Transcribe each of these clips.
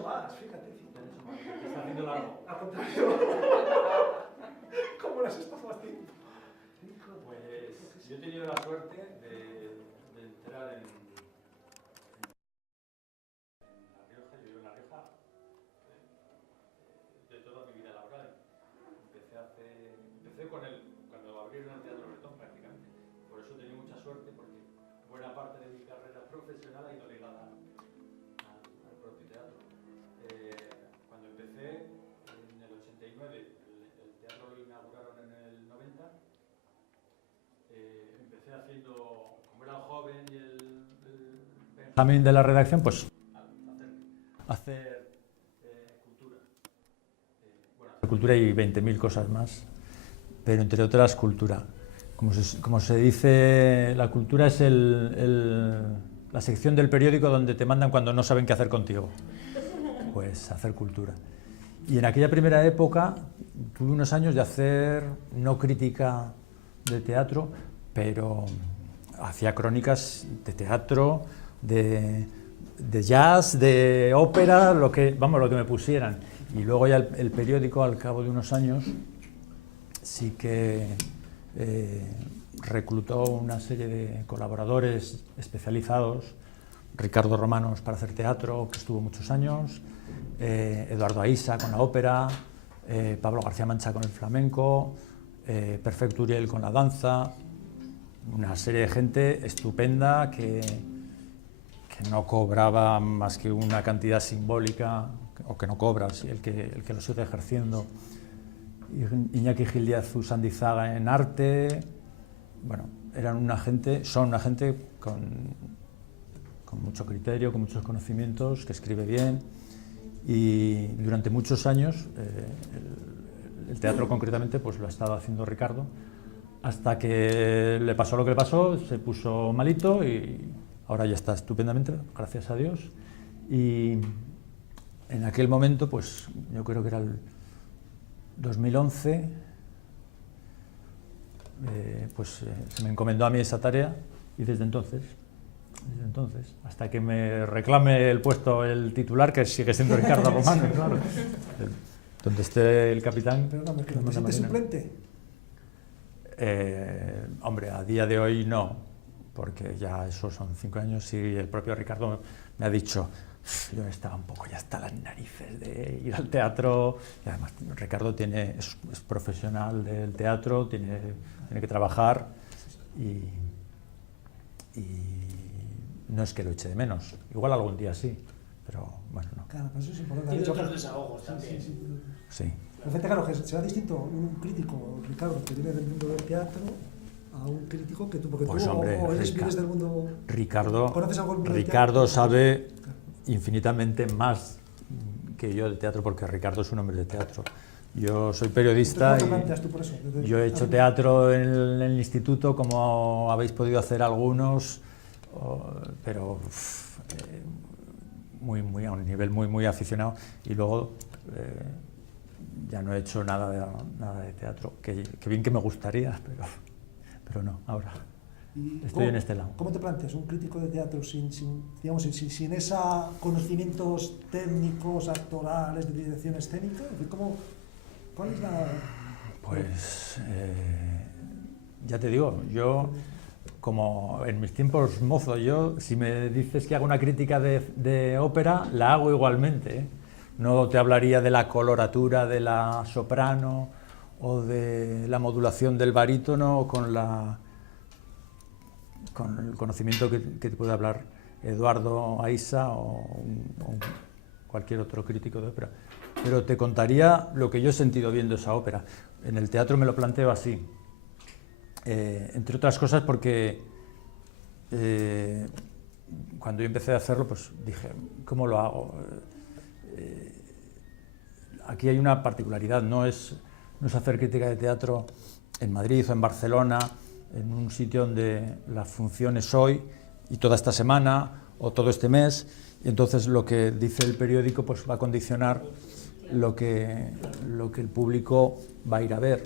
Más, fíjate. Está haciendo largo. Ha contenido. ¿Cómo las estás más tiempo? Pues yo he tenido la suerte de entrar en La Rioja. Yo vivo en La Rioja de toda mi vida laboral. Empecé con él cuando abrieron el Teatro Bretón prácticamente. Por eso he tenido mucha suerte, porque buena parte de mi carrera profesional ha ido ligada al propio teatro. Cuando empecé en el 89, el teatro lo inauguraron en el 90. Empecé haciendo, como era joven y el Benjamín de la redacción, pues hacer cultura. Bueno, hacer cultura y 20.000 cosas más, pero entre otras cultura. Como se dice, la cultura es la sección del periódico donde te mandan cuando no saben qué hacer contigo. Pues hacer cultura. Y en aquella primera época tuve unos años de hacer, no crítica de teatro, pero hacía crónicas de teatro, de jazz, de ópera, lo que me pusieran. Y luego ya el periódico, al cabo de unos años, sí que reclutó una serie de colaboradores especializados. Ricardo Romanos para hacer teatro, que estuvo muchos años, Eduardo Aisa con la ópera, Pablo García Mancha con el flamenco, Perfecto Uriel con la danza, una serie de gente estupenda que no cobraba más que una cantidad simbólica, o que no cobra, sí, el que lo sigue ejerciendo. Iñaki Gil Díaz Usandizaga en arte. Bueno, son una gente con mucho criterio, con muchos conocimientos, que escribe bien, y durante muchos años el teatro concretamente pues lo ha estado haciendo Ricardo, hasta que le pasó lo que le pasó, se puso malito y ahora ya está estupendamente, gracias a Dios. Y en aquel momento, pues yo creo que era el 2011, se me encomendó a mí esa tarea, y desde entonces, hasta que me reclame el puesto el titular, que sigue siendo Ricardo Romano, claro. Donde esté el capitán. Perdóname, ¿que te sientes suplente? Hombre, a día de hoy no, porque ya esos son 5 años, y el propio Ricardo me ha dicho, yo estaba un poco ya hasta las narices de ir al teatro, y además Ricardo es profesional del teatro, tiene que trabajar, y no es que lo eche de menos, igual algún día sí, pero bueno, no. Claro, pues eso es importante. Tiene otros desahogos también. Sí. Perfecto, claro, que será distinto un crítico, Ricardo, que viene del mundo del teatro, a un crítico que tú, porque pues tú hombre, vienes del mundo... Ricardo, ¿Conoces algo del Ricardo teatro? sabe infinitamente más que yo de teatro, porque Ricardo es un hombre de teatro. Yo soy periodista. ¿Cómo te planteas tú por eso? Yo he hecho teatro en el instituto, como habéis podido hacer algunos, pero a un nivel muy aficionado, y luego ya no he hecho nada de teatro, que bien que me gustaría, pero no, ahora estoy en este lado. ¿Cómo te planteas un crítico de teatro sin esos conocimientos técnicos, actorales, de dirección escénica? ¿Cuál es la...? Pues ya te digo, yo, como en mis tiempos mozo, si me dices que hago una crítica de ópera, la hago igualmente, ¿eh? No te hablaría de la coloratura de la soprano o de la modulación del barítono con el conocimiento que te puede hablar Eduardo Aisa o cualquier otro crítico de ópera. Pero te contaría lo que yo he sentido viendo esa ópera. En el teatro me lo planteo así, entre otras cosas porque cuando yo empecé a hacerlo, pues dije, ¿cómo lo hago? Aquí hay una particularidad, no es hacer crítica de teatro en Madrid o en Barcelona, en un sitio donde la función es hoy y toda esta semana o todo este mes, y entonces lo que dice el periódico pues va a condicionar lo que el público va a ir a ver,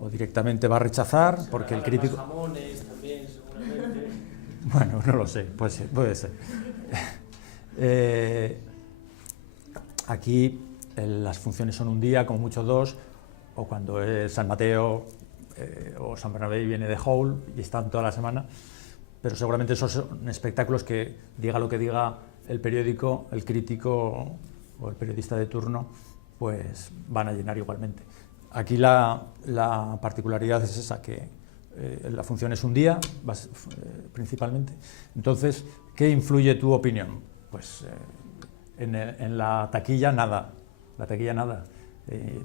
o directamente va a rechazar, porque el crítico... Jamones también, seguramente. Bueno, no lo sé, puede ser. Aquí las funciones son un día, como mucho dos, o cuando es San Mateo o San Bernabé y viene de Howl y están toda la semana, pero seguramente esos son espectáculos que, diga lo que diga el periódico, el crítico o el periodista de turno, pues van a llenar igualmente. Aquí la particularidad es esa, que la función es un día, principalmente. Entonces, ¿qué influye tu opinión? Pues en la taquilla nada. La taquilla nada.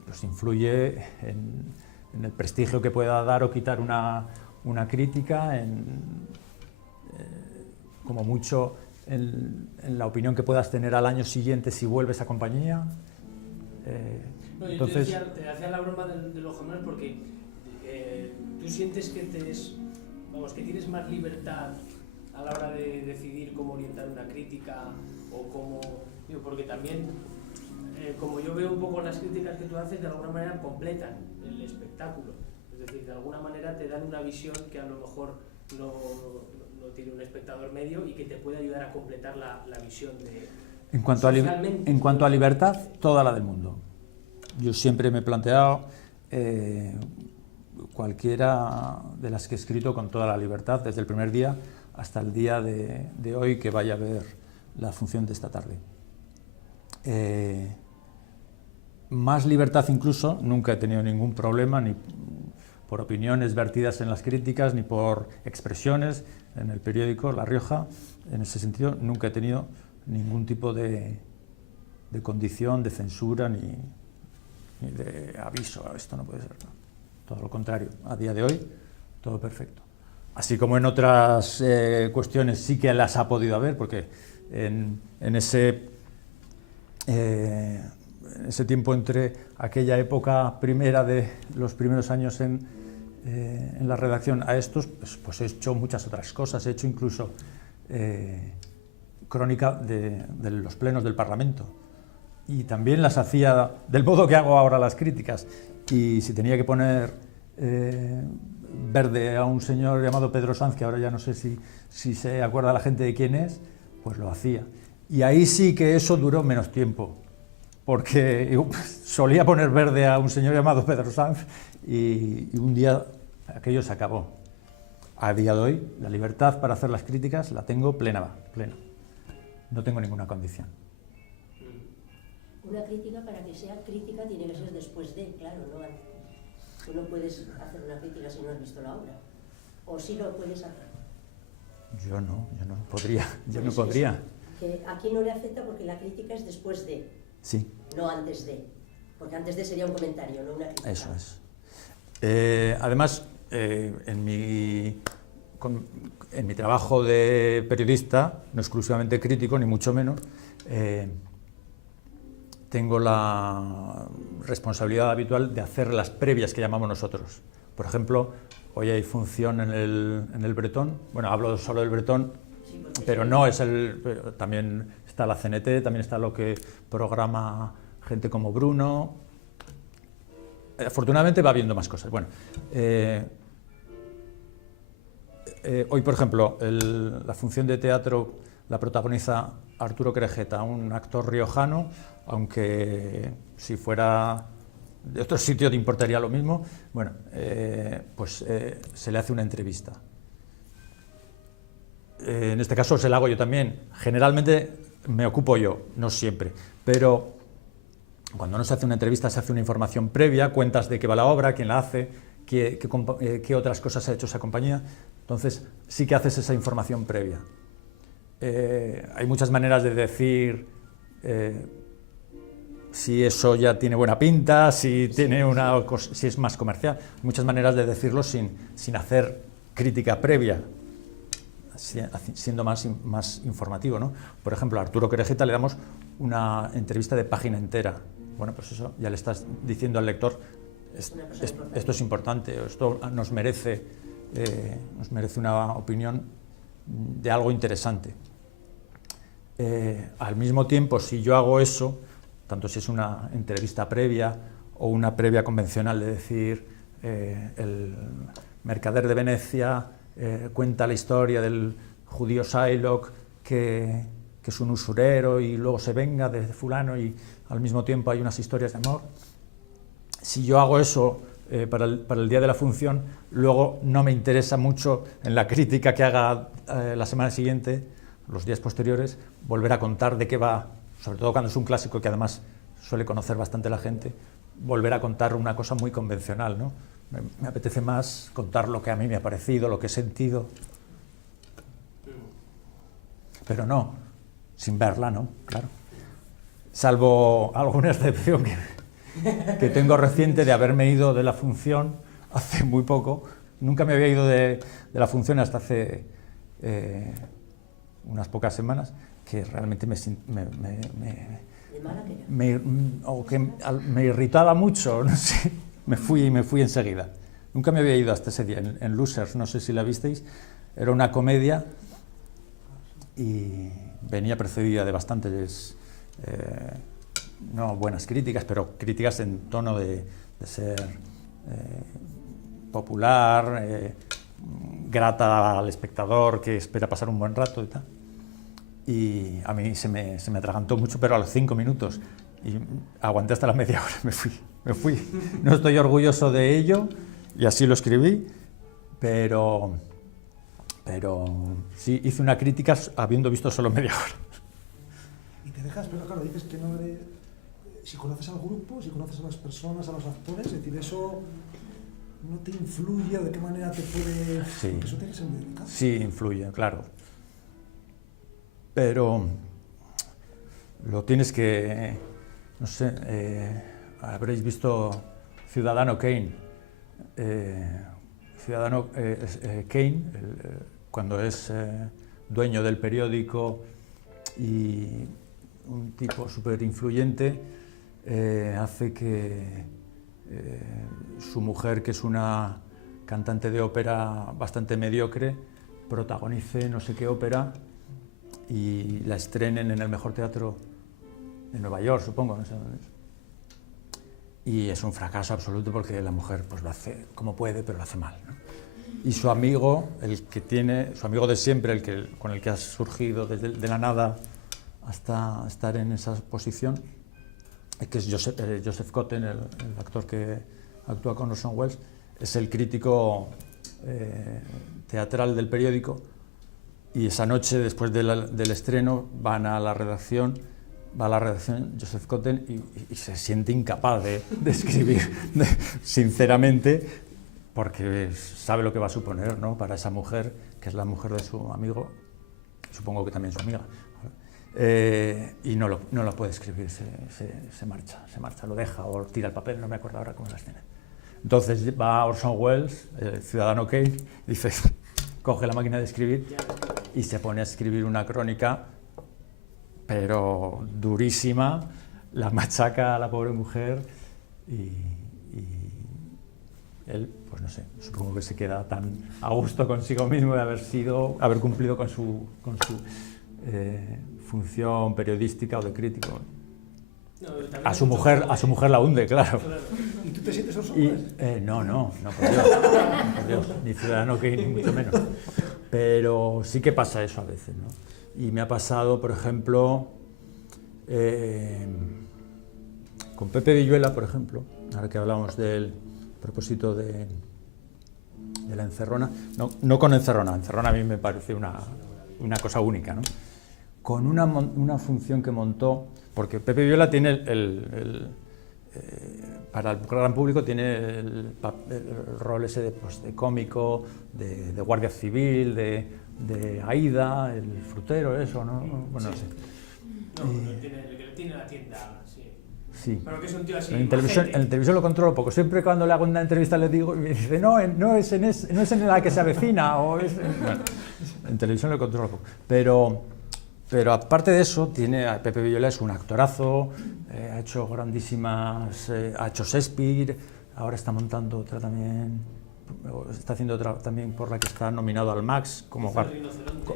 Pues influye en el prestigio que pueda dar o quitar una crítica, como mucho en la opinión que puedas tener al año siguiente si vuelves a compañía. No, Entonces, te hacía la broma de los gemelos porque tú sientes que que tienes más libertad a la hora de decidir cómo orientar una crítica o cómo... Digo, porque también, como yo veo un poco las críticas que tú haces, de alguna manera completan el espectáculo. Es decir, de alguna manera te dan una visión que a lo mejor no tiene un espectador medio y que te puede ayudar a completar la visión de... en cuanto a libertad, toda la del mundo. Yo siempre me he planteado cualquiera de las que he escrito con toda la libertad, desde el primer día hasta el día de hoy que vaya a ver la función de esta tarde. Más libertad incluso, nunca he tenido ningún problema, ni por opiniones vertidas en las críticas, ni por expresiones en el periódico La Rioja. En ese sentido, nunca he tenido ningún tipo de condición, de censura, ni de aviso, esto no puede ser. No. Todo lo contrario, a día de hoy, todo perfecto. Así como en otras cuestiones sí que las ha podido haber, porque en ese tiempo entre aquella época primera de los primeros años en la redacción a estos, pues he hecho muchas otras cosas. He hecho incluso crónica de los plenos del Parlamento, y también las hacía del modo que hago ahora las críticas. Y si tenía que poner verde a un señor llamado Pedro Sanz, que ahora ya no sé si se acuerda la gente de quién es, pues lo hacía. Y ahí sí que eso duró menos tiempo, porque solía poner verde a un señor llamado Pedro Sanz y un día aquello se acabó. A día de hoy, la libertad para hacer las críticas la tengo plena. No tengo ninguna condición. Una crítica, para que sea crítica, tiene que ser después de, claro, ¿no? Tú no puedes hacer una crítica si no has visto la obra. ¿O sí lo puedes hacer? Yo no podría. Que aquí no le acepta porque la crítica es después de. Sí. No antes de. Porque antes de sería un comentario, no una crítica. Eso es. Además, en mi trabajo de periodista, no exclusivamente crítico, ni mucho menos, tengo la responsabilidad habitual de hacer las previas que llamamos nosotros. Por ejemplo, hoy hay función en el Bretón. Bueno, hablo solo del Bretón, sí, pero no es pero también está la CNT, también está lo que programa gente como Bruno. Afortunadamente va habiendo más cosas. Bueno, hoy, por ejemplo, la función de teatro la protagoniza Arturo Querejeta, un actor riojano, aunque si fuera de otro sitio te importaría lo mismo. Bueno, se le hace una entrevista. En este caso se la hago yo también. Generalmente me ocupo yo, no siempre, pero cuando no se hace una entrevista se hace una información previa, cuentas de qué va la obra, quién la hace, qué otras cosas ha hecho esa compañía. Entonces sí que haces esa información previa. Hay muchas maneras de decir si eso ya tiene buena pinta, si es más comercial. Muchas maneras de decirlo sin hacer crítica previa, siendo más informativo, ¿no? Por ejemplo, a Arturo Querejeta le damos una entrevista de página entera. Bueno, pues eso ya le estás diciendo al lector, esto es importante, esto nos merece una opinión de algo interesante. Al mismo tiempo, si yo hago eso, tanto si es una entrevista previa o una previa convencional de decir el mercader de Venecia cuenta la historia del judío Shylock que que es un usurero y luego se venga de fulano y al mismo tiempo hay unas historias de amor. Si yo hago eso para el día de la función, luego no me interesa mucho en la crítica que haga la semana siguiente, los días posteriores, volver a contar de qué va, sobre todo cuando es un clásico que además suele conocer bastante la gente, volver a contar una cosa muy convencional, ¿no? Me apetece más contar lo que a mí me ha parecido, lo que he sentido, pero no, sin verla, ¿no? Claro. Salvo alguna excepción que tengo reciente de haberme ido de la función hace muy poco. Nunca me había ido de la función hasta hace unas pocas semanas, que realmente me irritaba mucho, no sé, me fui enseguida. Nunca me había ido hasta ese día, en Losers, no sé si la visteis, era una comedia y venía precedida de bastantes, no buenas críticas, pero críticas en tono de ser popular, grata al espectador que espera pasar un buen rato y tal. Y a mí se me atragantó mucho, pero a los 5 minutos. Y aguanté hasta la media hora, me fui. No estoy orgulloso de ello, y así lo escribí, pero sí hice una crítica habiendo visto solo media hora. Y te dejas, pero claro, dices que no eres... Si conoces al grupo, si conoces a las personas, a los actores, es decir, eso no te influye, ¿de qué manera te puede...? Sí. Porque eso tiene que ser muy delicado. Sí, influye, claro. Pero lo tienes que, no sé, habréis visto Ciudadano Kane. Ciudadano Kane, cuando es dueño del periódico y un tipo súper influyente, hace que su mujer, que es una cantante de ópera bastante mediocre, protagonice no sé qué ópera y la estrenen en el mejor teatro de Nueva York, supongo, no sé dónde es. Y es un fracaso absoluto porque la mujer pues lo hace como puede, pero lo hace mal, ¿no? Y su amigo, su amigo de siempre, con el que has surgido de la nada hasta estar en esa posición, que es Joseph Cotten, el actor que actúa con Orson Welles, es el crítico teatral del periódico. Y esa noche, después del estreno, va a la redacción Joseph Cotten y se siente incapaz de escribir, sinceramente, porque sabe lo que va a suponer, ¿no?, para esa mujer, que es la mujer de su amigo, supongo que también su amiga, y no lo puede escribir, se marcha, lo deja o tira el papel, no me acuerdo ahora cómo es la escena. Entonces va Orson Welles, el Ciudadano Kane, dice, coge la máquina de escribir y se pone a escribir una crónica, pero durísima, la machaca a la pobre mujer y él, pues no sé, supongo que se queda tan a gusto consigo mismo de haber cumplido con su función periodística o de crítico. No, a su mujer la hunde, claro. ¿Y tú te sientes Orson Welles? No, por Dios, ni Ciudadano Kane, ni mucho menos. Pero sí que pasa eso a veces, ¿no? Y me ha pasado, por ejemplo, con Pepe Villuela, por ejemplo, ahora que hablamos del propósito de la Encerrona, no con Encerrona a mí me parece una cosa única, ¿no? Con una función que montó, porque Pepe Villuela tiene para el gran público tiene el rol ese de cómico, de guardia civil, de Aida, el frutero, eso, ¿no? Bueno, no sé. El que tiene la tienda, sí. Sí. Pero que es un tío así. En televisión lo controlo poco. Siempre cuando le hago una entrevista le digo, y me dice, no es en la que se avecina. Bueno, en televisión lo controlo poco. Pero aparte de eso, Pepe Villuela es un actorazo, ha hecho ha hecho Shakespeare, ahora está montando otra también, está haciendo otra también por la que está nominado al Max, como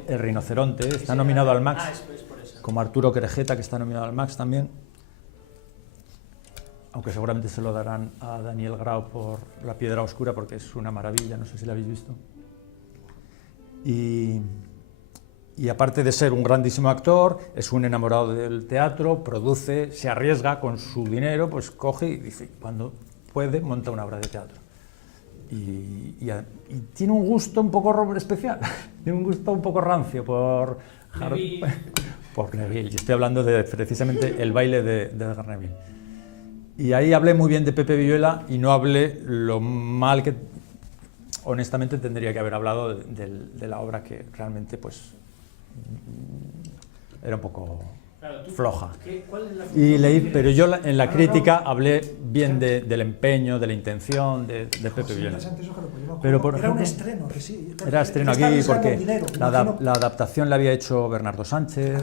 El Rinoceronte, está nominado al Max, es por eso. Como Arturo Querejeta, que está nominado al Max también, aunque seguramente se lo darán a Daniel Grau por La Piedra Oscura, porque es una maravilla, no sé si la habéis visto. y aparte de ser un grandísimo actor, es un enamorado del teatro, produce, se arriesga con su dinero, pues coge y dice, cuando puede, monta una obra de teatro. Y tiene un gusto un poco especial, tiene un gusto un poco rancio por Neville. Y estoy hablando de precisamente El baile de Edgar Neville. Y ahí hablé muy bien de Pepe Villuela y no hablé lo mal que honestamente tendría que haber hablado de la obra, que realmente pues era un poco floja. ¿Cuál es la Pero yo en la crítica hablé bien del empeño, de la intención de Pepe Villuela. Pero por era un ejemplo, estreno, que sí. era estreno Está aquí arriesgando porque dinero, la imagino. adaptación la había hecho Bernardo Sánchez.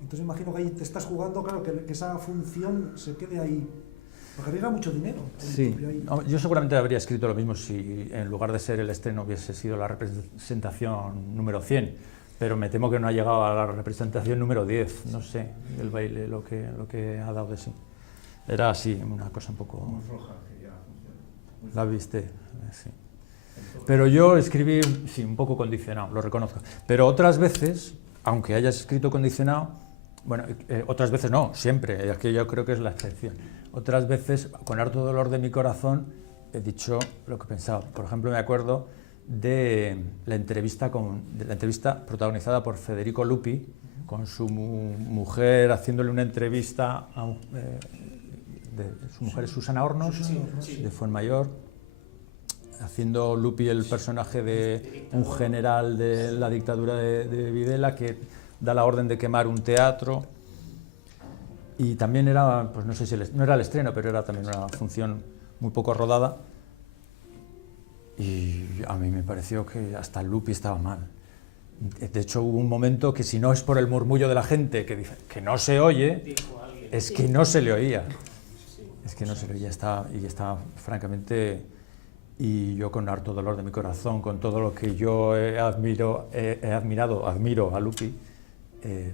Entonces imagino que ahí te estás jugando, claro, que esa función se quede ahí. Porque arriesga mucho dinero. Sí, yo seguramente habría escrito lo mismo si en lugar de ser el estreno hubiese sido la representación número 100, pero me temo que no ha llegado a la representación número 10, no sé, el baile, lo que ha dado de sí. Era así, una cosa un poco... Muy floja, que ya funciona. ¿La viste? Sí. Pero yo escribí, sí, un poco condicionado, lo reconozco. Pero otras veces, aunque hayas escrito condicionado, bueno, otras veces no, siempre, es que yo creo que es la excepción. Otras veces, con harto dolor de mi corazón, he dicho lo que pensaba. Por ejemplo, me acuerdo de la entrevista protagonizada por Federico Lupi, con su mujer haciéndole una entrevista a su mujer es Susana Hornos, de Fuenmayor, haciendo Lupi el personaje de un general de la dictadura de Videla que da la orden de quemar un teatro. Y también era, pues no sé si no era el estreno, pero era también una función muy poco rodada. Y a mí me pareció que hasta Lupi estaba mal. De hecho, hubo un momento que, si no es por el murmullo de la gente que dice que no se oye, es que no se le oía. Es que no se le oía, estaba francamente... Y yo, con harto dolor de mi corazón, con todo lo que yo admiro a Lupi,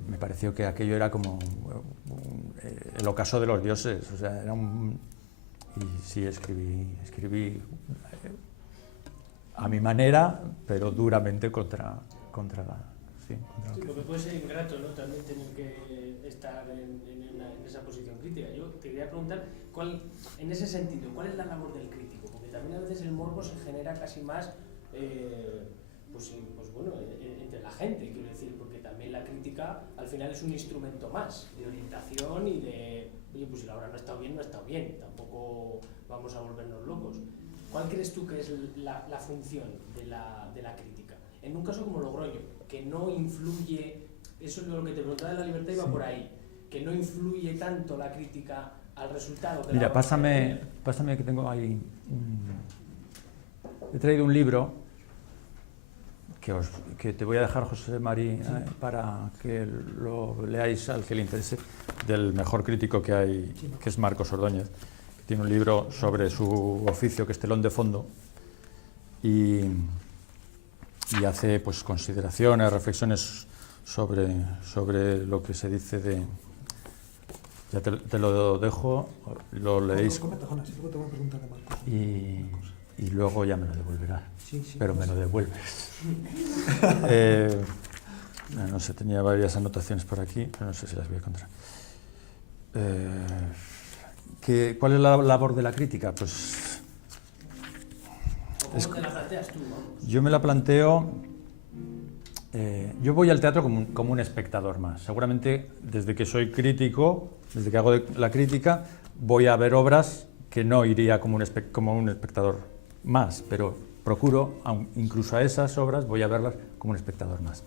me pareció que aquello era como el ocaso de los dioses. O sea, era un... Y sí, escribí a mi manera, pero duramente contra lo que puede ser ingrato, ¿no? También tener que estar en esa posición crítica. Yo te quería preguntar, en ese sentido, ¿cuál es la labor del crítico? Porque también a veces el morbo se genera casi más bueno, entre la gente, quiero decir, porque también la crítica al final es un instrumento más de orientación y de, oye, pues si la obra no ha estado bien, no ha estado bien, tampoco vamos a volvernos locos. ¿Cuál crees tú que es la función de la crítica? En un caso como Logroño, que no influye, eso es lo que te preguntaba de la libertad, iba por ahí, que no influye tanto la crítica al resultado. Mira, pásame que tengo ahí... He traído un libro que te voy a dejar, José Mari, para que lo leáis al que le interese, del mejor crítico que hay, que es Marcos Ordóñez. Tiene un libro sobre su oficio, que es Telón de Fondo, y hace pues consideraciones, reflexiones sobre lo que se dice de... Ya te lo dejo, lo leéis y luego ya me lo devolverás, pero me lo devuelves. No sé, tenía varias anotaciones por aquí, pero no sé si las voy a encontrar. ¿Cuál es la labor de la crítica? Pues... ¿Cómo te la planteas tú? Vamos? Yo me la planteo... yo voy al teatro como un espectador más. Seguramente desde que soy crítico, desde que hago la crítica, voy a ver obras que no iría como un espectador más, pero procuro, incluso a esas obras, voy a verlas como un espectador más.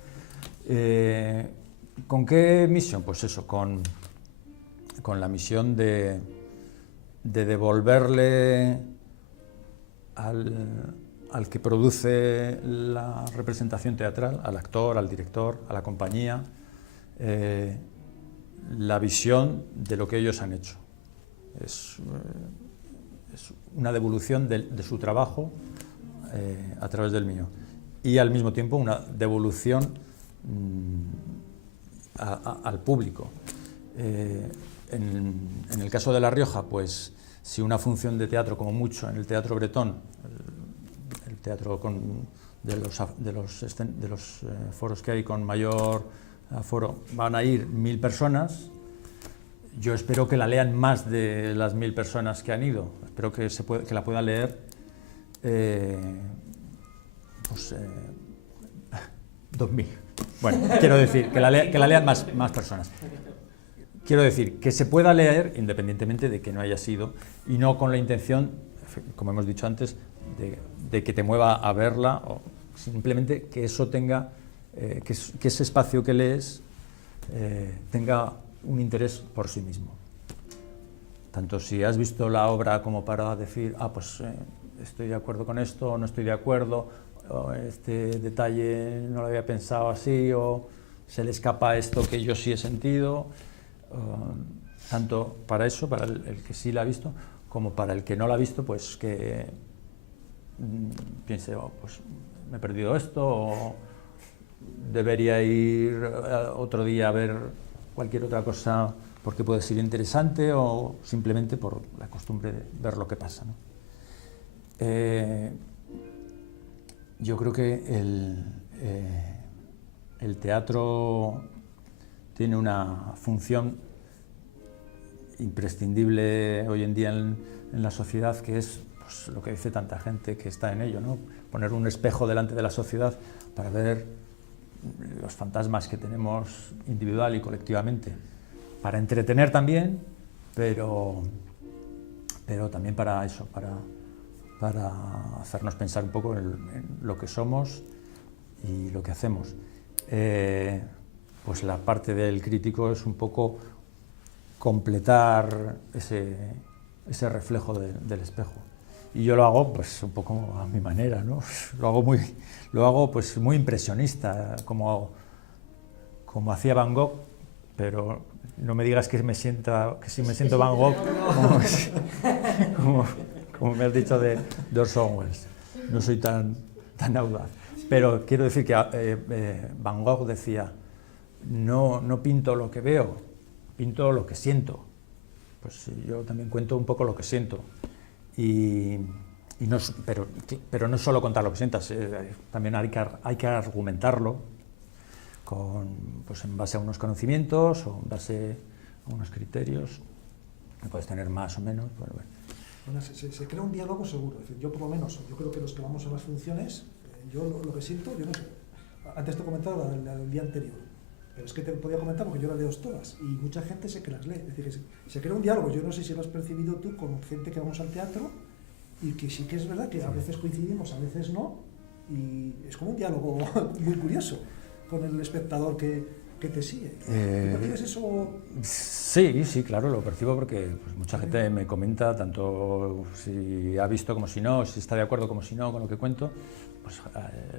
¿Con qué misión? Pues eso, con la misión de devolverle al que produce la representación teatral, al actor, al director, a la compañía, la visión de lo que ellos han hecho. Es una devolución de su trabajo a través del mío, y al mismo tiempo una devolución al público. En el caso de La Rioja, pues si una función de teatro, como mucho, en el Teatro Bretón, el teatro con los foros que hay con mayor aforo van a ir 1000 personas. Yo espero que la lean más de las 1000 personas que han ido. Espero que la puedan leer 2000. Bueno, quiero decir, que la lean más personas. Quiero decir, que se pueda leer independientemente de que no haya sido, y no con la intención, como hemos dicho antes, de que te mueva a verla, o simplemente que eso tenga, que ese espacio que lees tenga un interés por sí mismo. Tanto si has visto la obra como para decir, pues estoy de acuerdo con esto, o no estoy de acuerdo, o este detalle no lo había pensado así, o se le escapa esto que yo sí he sentido, tanto para eso, para el que sí la ha visto, como para el que no la ha visto, pues que piense, pues me he perdido esto, o debería ir otro día a ver cualquier otra cosa porque puede ser interesante, o simplemente por la costumbre de ver lo que pasa, ¿no? Yo creo que el teatro tiene una función imprescindible hoy en día en la sociedad, que es pues, lo que dice tanta gente que está en ello, ¿no? Poner un espejo delante de la sociedad para ver los fantasmas que tenemos individual y colectivamente, para entretener también, pero también para eso, para hacernos pensar un poco en lo que somos y lo que hacemos. Pues la parte del crítico es un poco completar ese reflejo del espejo. Y yo lo hago pues un poco a mi manera, ¿no? Lo hago pues muy impresionista, como hacía Van Gogh, pero no me digas que si me siento Van Gogh, como me has dicho de Orson Welles. No soy tan audaz. Pero quiero decir que Van Gogh decía, no pinto lo que veo, pinto lo que siento. Pues yo también cuento un poco lo que siento. Pero no solo contar lo que sientas, también hay que argumentarlo pues en base a unos conocimientos o en base a unos criterios, que puedes tener más o menos. Bueno. Bueno, se crea un diálogo seguro. Es decir, yo por lo menos, yo creo que los que vamos a las funciones, yo lo que siento, yo no sé, antes te he comentado la del día anterior, pero es que te podía comentar porque yo las leo todas y mucha gente sé que las lee. Es decir, que se crea un diálogo. Yo no sé si lo has percibido tú con gente que vamos al teatro, y que sí que es verdad que a veces coincidimos, a veces no, y es como un diálogo muy curioso con el espectador que te sigue. ¿Tú percibes eso? Sí, claro, lo percibo porque pues, mucha gente me comenta, tanto si ha visto como si no, si está de acuerdo como si no con lo que cuento, pues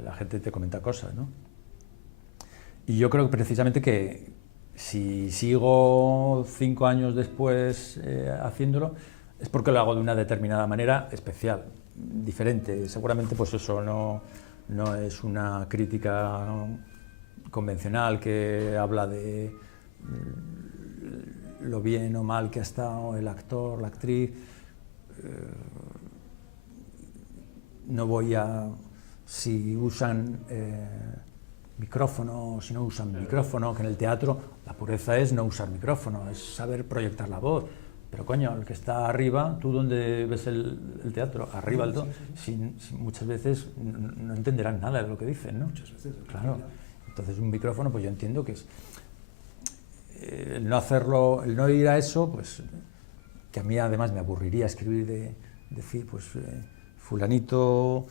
la gente te comenta cosas, ¿no? Y yo creo que precisamente que si sigo 5 años después haciéndolo, es porque lo hago de una determinada manera especial, diferente. Seguramente pues eso no es una crítica convencional que habla de lo bien o mal que ha estado el actor, la actriz. No voy a si usan micrófono o si no usan micrófono, que en el teatro la pureza es no usar micrófono, es saber proyectar la voz. Pero coño, el que está arriba, ¿tú dónde ves el teatro? Arriba del todo. Muchas veces no entenderán nada de lo que dicen, ¿no? Muchas veces. Claro. Entonces un micrófono, pues yo entiendo que es el no hacerlo, el no ir a eso, pues que a mí además me aburriría escribir decir, pues fulanito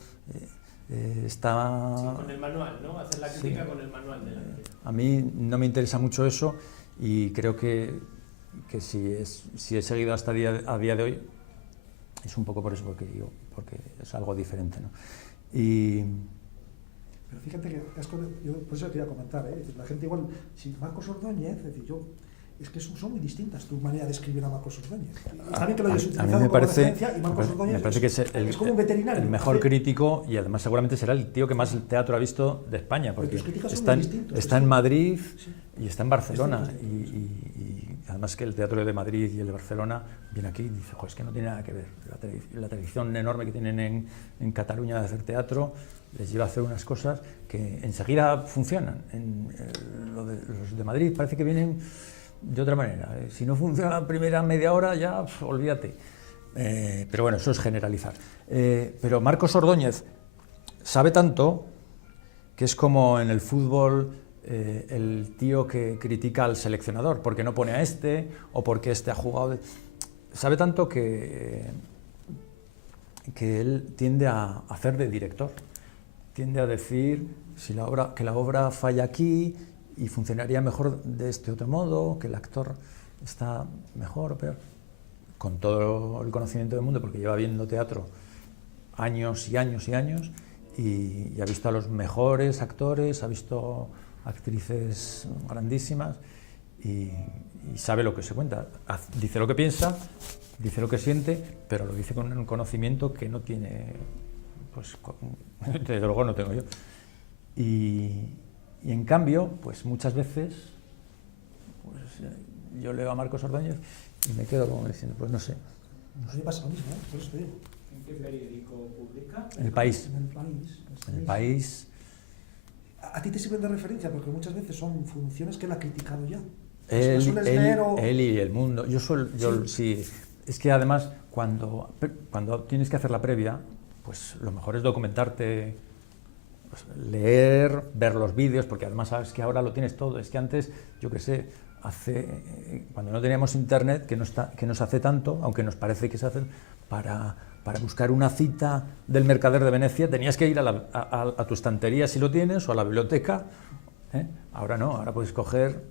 está... Sí, con el manual, ¿no? Hacer la crítica con el manual delante. A mí no me interesa mucho eso y creo que si he seguido hasta a día de hoy es un poco por eso, porque es algo diferente, ¿no? Pero fíjate que yo por eso quería comentar, la gente igual, si Marcos Ordóñez, es decir, es que son muy distintas tu manera de escribir a Marcos Ordóñez. También que lo hayas utilizado como referencia, y Marcos Ordóñez me parece que es como un veterinario. El mejor crítico, y además seguramente será el tío que más teatro ha visto de España, porque está en Madrid y está en Barcelona, y además que el teatro de Madrid y el de Barcelona viene aquí y dice, es que no tiene nada que ver. La tradición enorme que tienen en Cataluña de hacer teatro les lleva a hacer unas cosas que enseguida funcionan. Los de Madrid parece que vienen de otra manera. Si no funciona la primera media hora, ya olvídate. Pero bueno, eso es generalizar. Pero Marcos Ordóñez sabe tanto que es como en el fútbol el tío que critica al seleccionador porque no pone a este o porque este ha jugado. Sabe tanto que él tiende a hacer de director, tiende a decir que la obra falla aquí y funcionaría mejor de este otro modo, que el actor está mejor o peor, con todo el conocimiento del mundo, porque lleva viendo teatro años y años y años, y ha visto a los mejores actores, ha visto actrices grandísimas y sabe lo que se cuenta. Dice lo que piensa, dice lo que siente, pero lo dice con un conocimiento que no tiene, pues desde luego no tengo yo. Y en cambio, pues muchas veces pues, yo leo a Marcos Ordóñez y me quedo como diciendo, pues no sé. A mí me pasa lo mismo, por eso te digo. ¿En qué periódico publica? En El País. En El País. En El País. ¿A ti te sirven de referencia? Porque muchas veces son funciones que él ha criticado ya. Él y El Mundo. Sí. Es que además, cuando tienes que hacer la previa, pues lo mejor es documentarte, pues, leer, ver los vídeos, porque además sabes que ahora lo tienes todo. Es que antes, yo qué sé, cuando no teníamos internet, que nos hace tanto, aunque nos parece que se hace, para buscar una cita del Mercader de Venecia tenías que ir a tu estantería si lo tienes o a la biblioteca. Ahora no, ahora puedes coger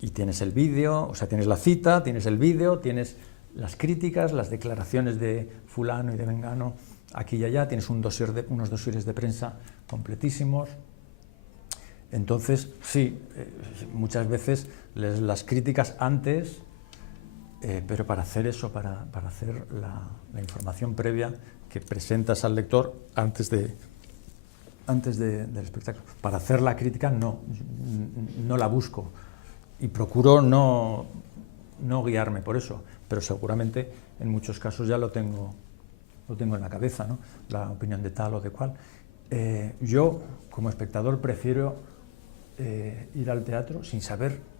y tienes el vídeo, o sea, tienes la cita, tienes el vídeo, tienes las críticas, las declaraciones de fulano y de mengano aquí y allá, tienes unos dosieres de prensa completísimos. Entonces, sí, muchas veces lees las críticas antes, pero para hacer eso, para hacer la información previa que presentas al lector antes del espectáculo. Para hacer la crítica no la busco y procuro no guiarme por eso, pero seguramente en muchos casos ya lo tengo en la cabeza, ¿no? La opinión de tal o de cual. Yo, como espectador, prefiero ir al teatro sin saber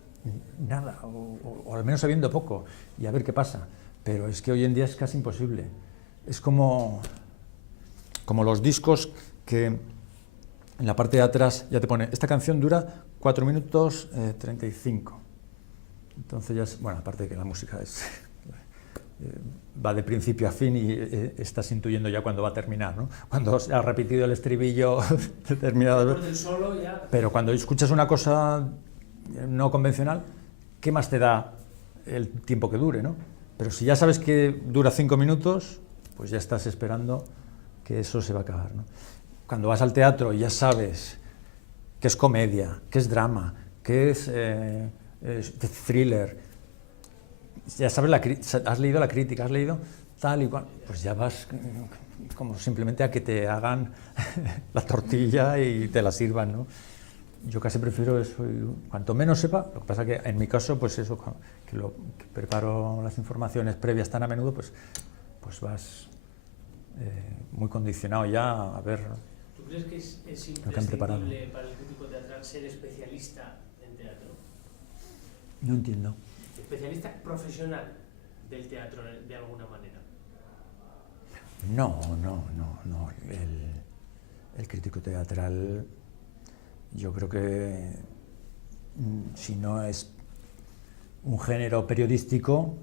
nada, o al menos sabiendo poco, y a ver qué pasa. Pero es que hoy en día es casi imposible. Es como los discos que en la parte de atrás ya te pone, esta canción dura 4 minutos 35. Entonces ya bueno, aparte de que la música va de principio a fin y estás intuyendo ya cuándo va a terminar, ¿no? Cuando se ha repetido el estribillo determinado. Pero cuando escuchas una cosa no convencional, ¿qué más te da el tiempo que dure, ¿no? Pero si ya sabes que dura 5 minutos, pues ya estás esperando que eso se va a acabar, ¿no? Cuando vas al teatro y ya sabes que es comedia, que es drama, que es thriller, ya sabes, has leído la crítica, has leído tal y cual, pues ya vas como simplemente a que te hagan la tortilla y te la sirvan, ¿no? Yo casi prefiero eso, cuanto menos sepa, lo que pasa que en mi caso, pues eso, que preparo las informaciones previas tan a menudo, pues ¿Tú vas muy condicionado ya a ver. ¿Tú crees que es lo que han preparado. imprescindible para el crítico teatral ser especialista en teatro? No entiendo. Especialista profesional del teatro de alguna manera. No. El crítico teatral, yo creo que si no es un género periodístico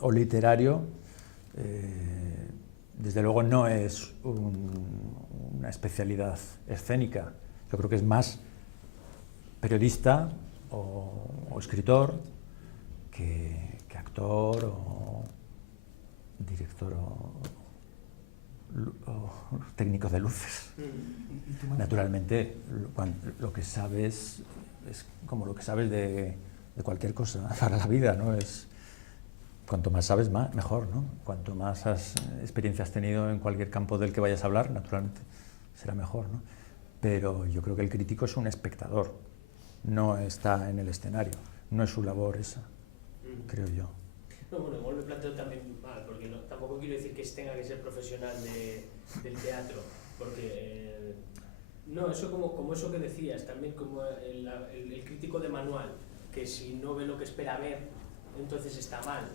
o literario, desde luego no es una especialidad escénica. Yo creo que es más periodista o escritor que actor o director o técnico de luces. Naturalmente, lo que sabes es como lo que sabes de cualquier cosa para la vida, ¿no? Cuanto más sabes, mejor, ¿no? Cuanto más experiencia has tenido en cualquier campo del que vayas a hablar, naturalmente será mejor, ¿no? Pero yo creo que el crítico es un espectador, no está en el escenario. no es su labor esa, creo yo. No, bueno, igual me planteo también mal, porque tampoco quiero decir que tenga que ser profesional del teatro, porque no, eso como eso que decías, también como el crítico de manual, que si no ve lo que espera ver, entonces está mal.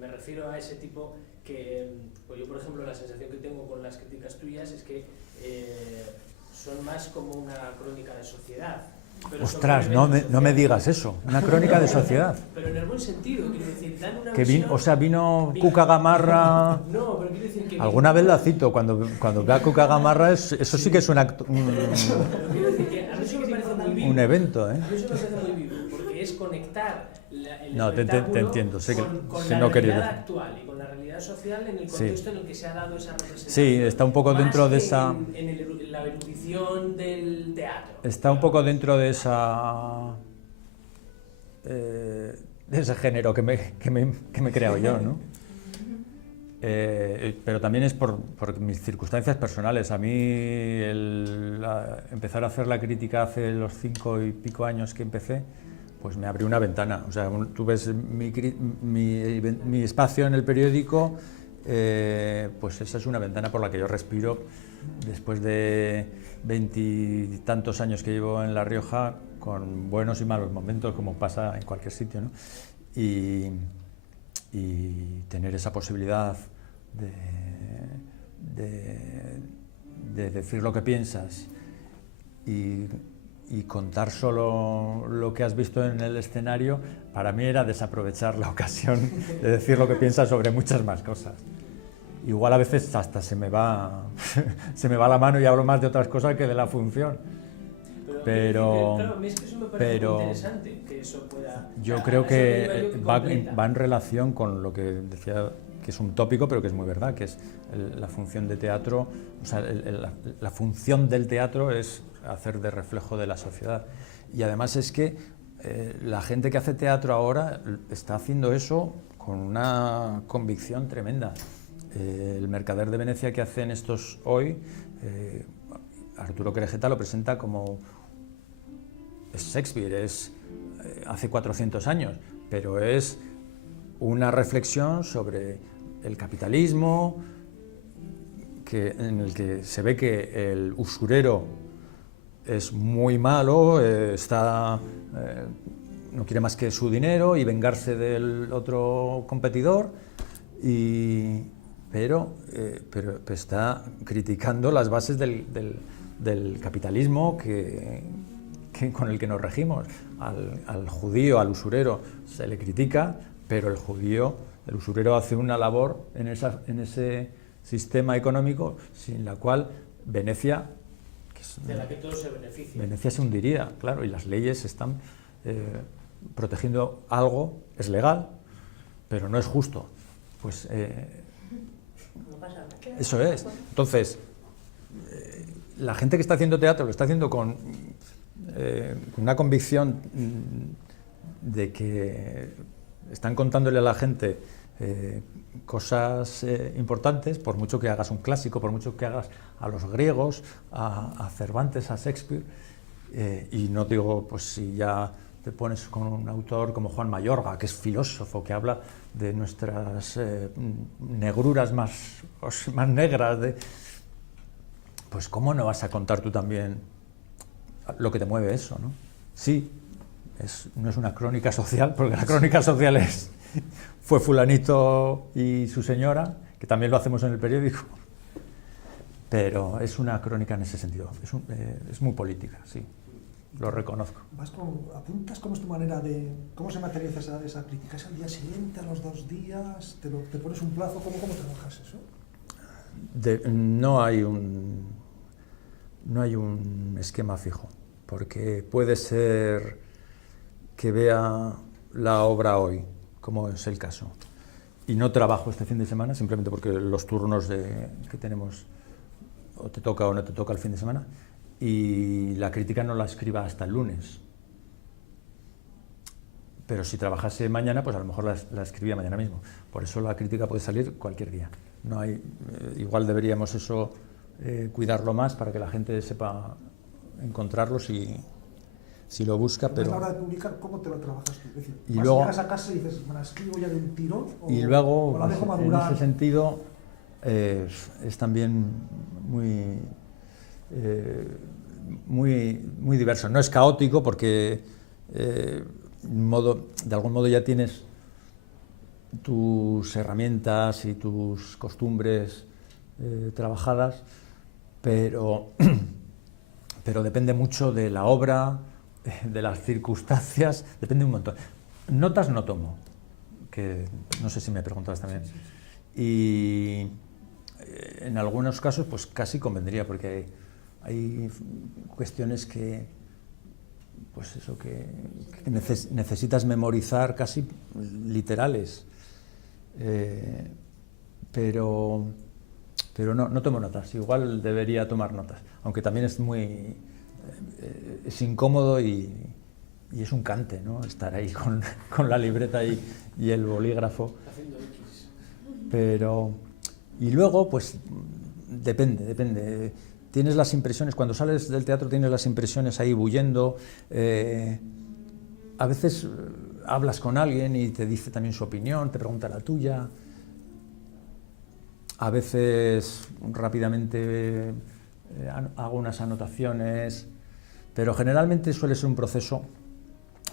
Me refiero a ese tipo que, pues yo por ejemplo la sensación que tengo con las críticas tuyas es que son más como una crónica de sociedad. Pero ostras, no me digas eso, una crónica de sociedad. Pero en el buen sentido, quiero decir, dan una Que visión... vino Cuca Gamarra... No, pero quiero decir que... Alguna vez la cito, cuando vea Cuca Gamarra, eso sí que es Pero quiero decir que a mí eso me parece muy vivo. un evento, ¿eh? A mí eso me parece muy vivo, porque es conectar el No, te entiendo, sé que la no quería realidad decir. actual y con la realidad social en el contexto en el que se ha dado esa representación. Sí, está un poco Más dentro de que esa... en la erudición del teatro. Está un poco dentro de esa... de ese género que me he creado yo, ¿no? Pero también es por mis circunstancias personales. A mí empezar a hacer la crítica hace los 5 y pico años que empecé, pues me abrió una ventana. O sea, tú ves mi espacio en el periódico, pues esa es una ventana por la que yo respiro después de 20 y tantos años que llevo en La Rioja, con buenos y malos momentos, como pasa en cualquier sitio, ¿no? Y tener esa posibilidad de decir lo que piensas y contar solo lo que has visto en el escenario, para mí era desaprovechar la ocasión de decir lo que piensas sobre muchas más cosas. Igual a veces hasta se me va la mano y hablo más de otras cosas que de la función. Claro, a mí es que eso me parece muy interesante, que eso pueda... Yo creo que va en relación con lo que decía, que es un tópico, pero que es muy verdad, que es la función de teatro, o sea, la función del teatro es hacer de reflejo de la sociedad. Y además es que la gente que hace teatro ahora está haciendo eso con una convicción tremenda. El Mercader de Venecia que hacen estos hoy, Arturo Querejeta lo presenta como es Shakespeare, hace 400 años, pero es una reflexión sobre el capitalismo, en el que se ve que el usurero es muy malo, no quiere más que su dinero y vengarse del otro competidor, pero está criticando las bases del capitalismo con el que nos regimos. Al judío, al usurero, se le critica, pero el usurero hace una labor en ese sistema económico sin la cual Venecia, de la que todos se benefician. Venecia se hundiría, claro, y las leyes están protegiendo algo, es legal, pero no es justo. Pues No pasa nada. eso es. Entonces, la gente que está haciendo teatro lo está haciendo con una convicción de que están contándole a la gente cosas importantes, por mucho que hagas un clásico, por mucho que hagas a los griegos, a Cervantes, a Shakespeare, y no digo, pues si ya te pones con un autor como Juan Mayorga, que es filósofo, que habla de nuestras negruras más negras, pues ¿cómo no vas a contar tú también lo que te mueve eso, ¿no? Sí, no es una crónica social, porque la crónica social fue fulanito y su señora, que también lo hacemos en el periódico, pero es una crónica en ese sentido, es muy política, sí, lo reconozco. ¿Apuntas cómo es tu manera cómo se materializa esa crítica? ¿Es al día siguiente, a los 2 días? ¿Te pones un plazo? ¿Cómo trabajas eso? No hay un esquema fijo, porque puede ser que vea la obra hoy, como es el caso, y no trabajo este fin de semana, simplemente porque los turnos que tenemos o te toca o no te toca el fin de semana, y la crítica no la escriba hasta el lunes. Pero si trabajase mañana, pues a lo mejor la escribía mañana mismo. Por eso la crítica puede salir cualquier día. No hay, igual deberíamos cuidarlo más para que la gente sepa encontrarlos sí lo busca, Pero a la pero... hora de publicar, ¿cómo te lo trabajas tú? Es decir, Y vas, luego- llegas a casa y dices, ¿me la escribo ya de un tirón? Y luego, o la dejo en madurar? ese sentido, es también muy, muy diverso. No es caótico porque de algún modo ya tienes tus herramientas y tus costumbres trabajadas, pero depende mucho de la obra, de las circunstancias, depende un montón. Notas no tomo, que no sé si me preguntabas también. Y en algunos casos pues casi convendría, porque hay cuestiones que, pues eso, que necesitas memorizar casi literales. Pero no tomo notas. Igual debería tomar notas, aunque también es muy es incómodo y es un cante, ¿no? Estar ahí con la libreta y el bolígrafo. Haciendo X. Pero y luego pues depende. Tienes las impresiones, cuando sales del teatro tienes las impresiones ahí bullendo. A veces hablas con alguien y te dice también su opinión, te pregunta la tuya. A veces rápidamente hago unas anotaciones, pero generalmente suele ser un proceso,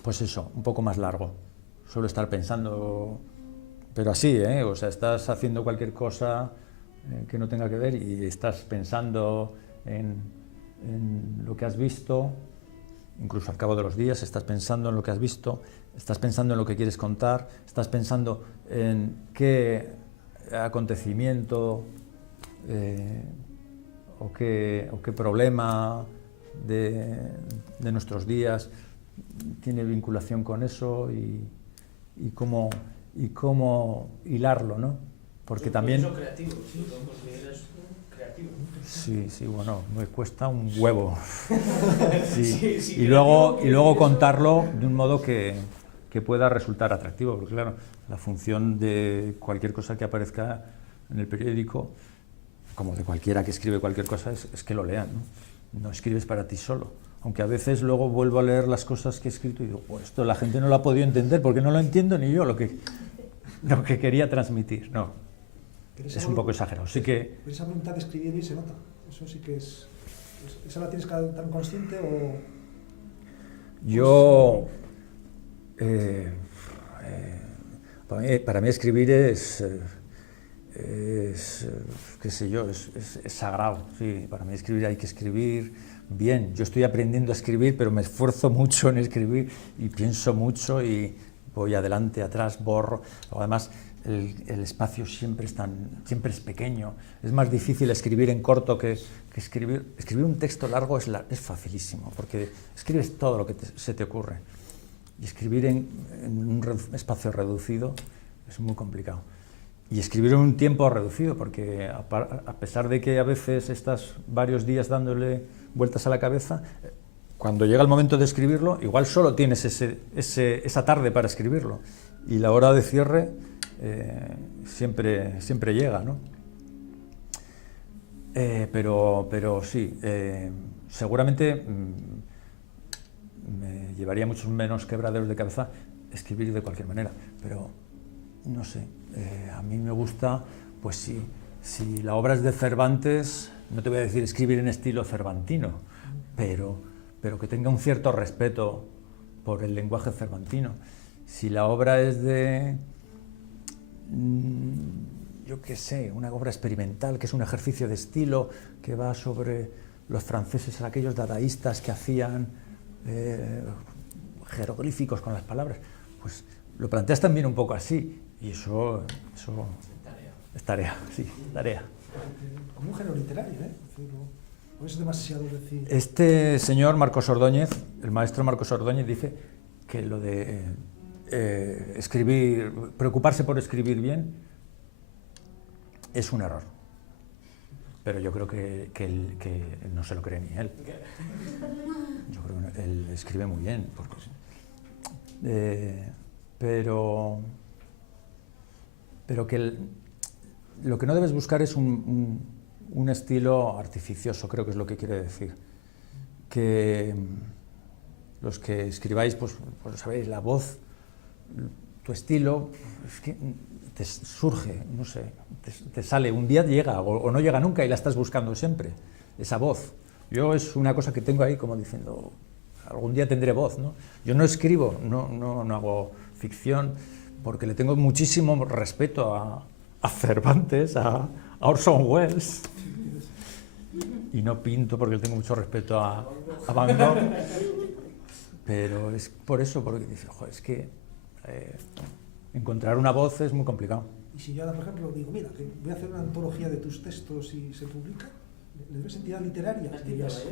pues eso, un poco más largo. Suelo estar pensando, pero así, o sea, estás haciendo cualquier cosa que no tenga que ver y estás pensando en lo que has visto, incluso al cabo de los días estás pensando en lo que has visto, estás pensando en lo que quieres contar, estás pensando en qué acontecimiento o qué problema de nuestros días tiene vinculación con eso y cómo hilarlo, ¿no? Porque Es un también... proceso creativo, si lo consideras creativo. Sí, bueno, me cuesta un huevo. Sí. Sí, Y luego creativo, contarlo de un modo que pueda resultar atractivo, porque claro, la función de cualquier cosa que aparezca en el periódico, como de cualquiera que escribe cualquier cosa, es que lo lean, ¿no? No escribes para ti solo. Aunque a veces luego vuelvo a leer las cosas que he escrito y digo, pues esto la gente no lo ha podido entender porque no lo entiendo ni yo lo que quería transmitir. No, es un poco exagerado. Sí que... Pero esa voluntad de escribir bien se nota. Eso sí que es... ¿Esa la tienes tan consciente o...? Yo... para mí escribir es qué sé yo, es sagrado. Sí, para mí escribir hay que escribir bien. Yo estoy aprendiendo a escribir, pero me esfuerzo mucho en escribir y pienso mucho y voy adelante, atrás, borro. Además, el espacio siempre es pequeño. Es más difícil escribir en corto que escribir. Escribir un texto largo es facilísimo, porque escribes todo lo que se te ocurre. Y escribir en un espacio reducido es muy complicado. Y escribir en un tiempo reducido, porque a pesar de que a veces estás varios días dándole vueltas a la cabeza, cuando llega el momento de escribirlo, igual solo tienes esa tarde para escribirlo. Y la hora de cierre siempre llega, ¿no? Pero sí, seguramente me llevaría muchos menos quebraderos de cabeza escribir de cualquier manera, pero no sé, a mí me gusta, pues si la obra es de Cervantes, no te voy a decir escribir en estilo cervantino, pero que tenga un cierto respeto por el lenguaje cervantino. Si la obra es de, yo qué sé, una obra experimental, que es un ejercicio de estilo, que va sobre los franceses, aquellos dadaístas que hacían jeroglíficos con las palabras, pues lo planteas también un poco así, y eso es tarea, sí, tarea. Como un género literario, ¿eh? ¿O es demasiado decir? Este señor Marcos Ordóñez, el maestro Marcos Ordóñez, dice que lo de escribir, preocuparse por escribir bien, es un error. Pero yo creo que no se lo cree ni él. Yo creo que él escribe muy bien, pero que lo que no debes buscar es un estilo artificioso, creo que es lo que quiere decir. Que los que escribáis, pues sabéis, la voz, tu estilo, es que te surge, no sé, te sale, un día llega o no llega nunca y la estás buscando siempre, esa voz. Yo es una cosa que tengo ahí como diciendo, algún día tendré voz, ¿no? Yo no escribo, no hago ficción, porque le tengo muchísimo respeto a Cervantes, a Orson Welles, y no pinto porque le tengo mucho respeto a Van Gogh, pero es por eso, porque dice, joder, es que encontrar una voz es muy complicado. Y si yo ahora, por ejemplo, digo, mira, que voy a hacer una antología de tus textos y se publica, ¿les ves entidad literaria? Dirías,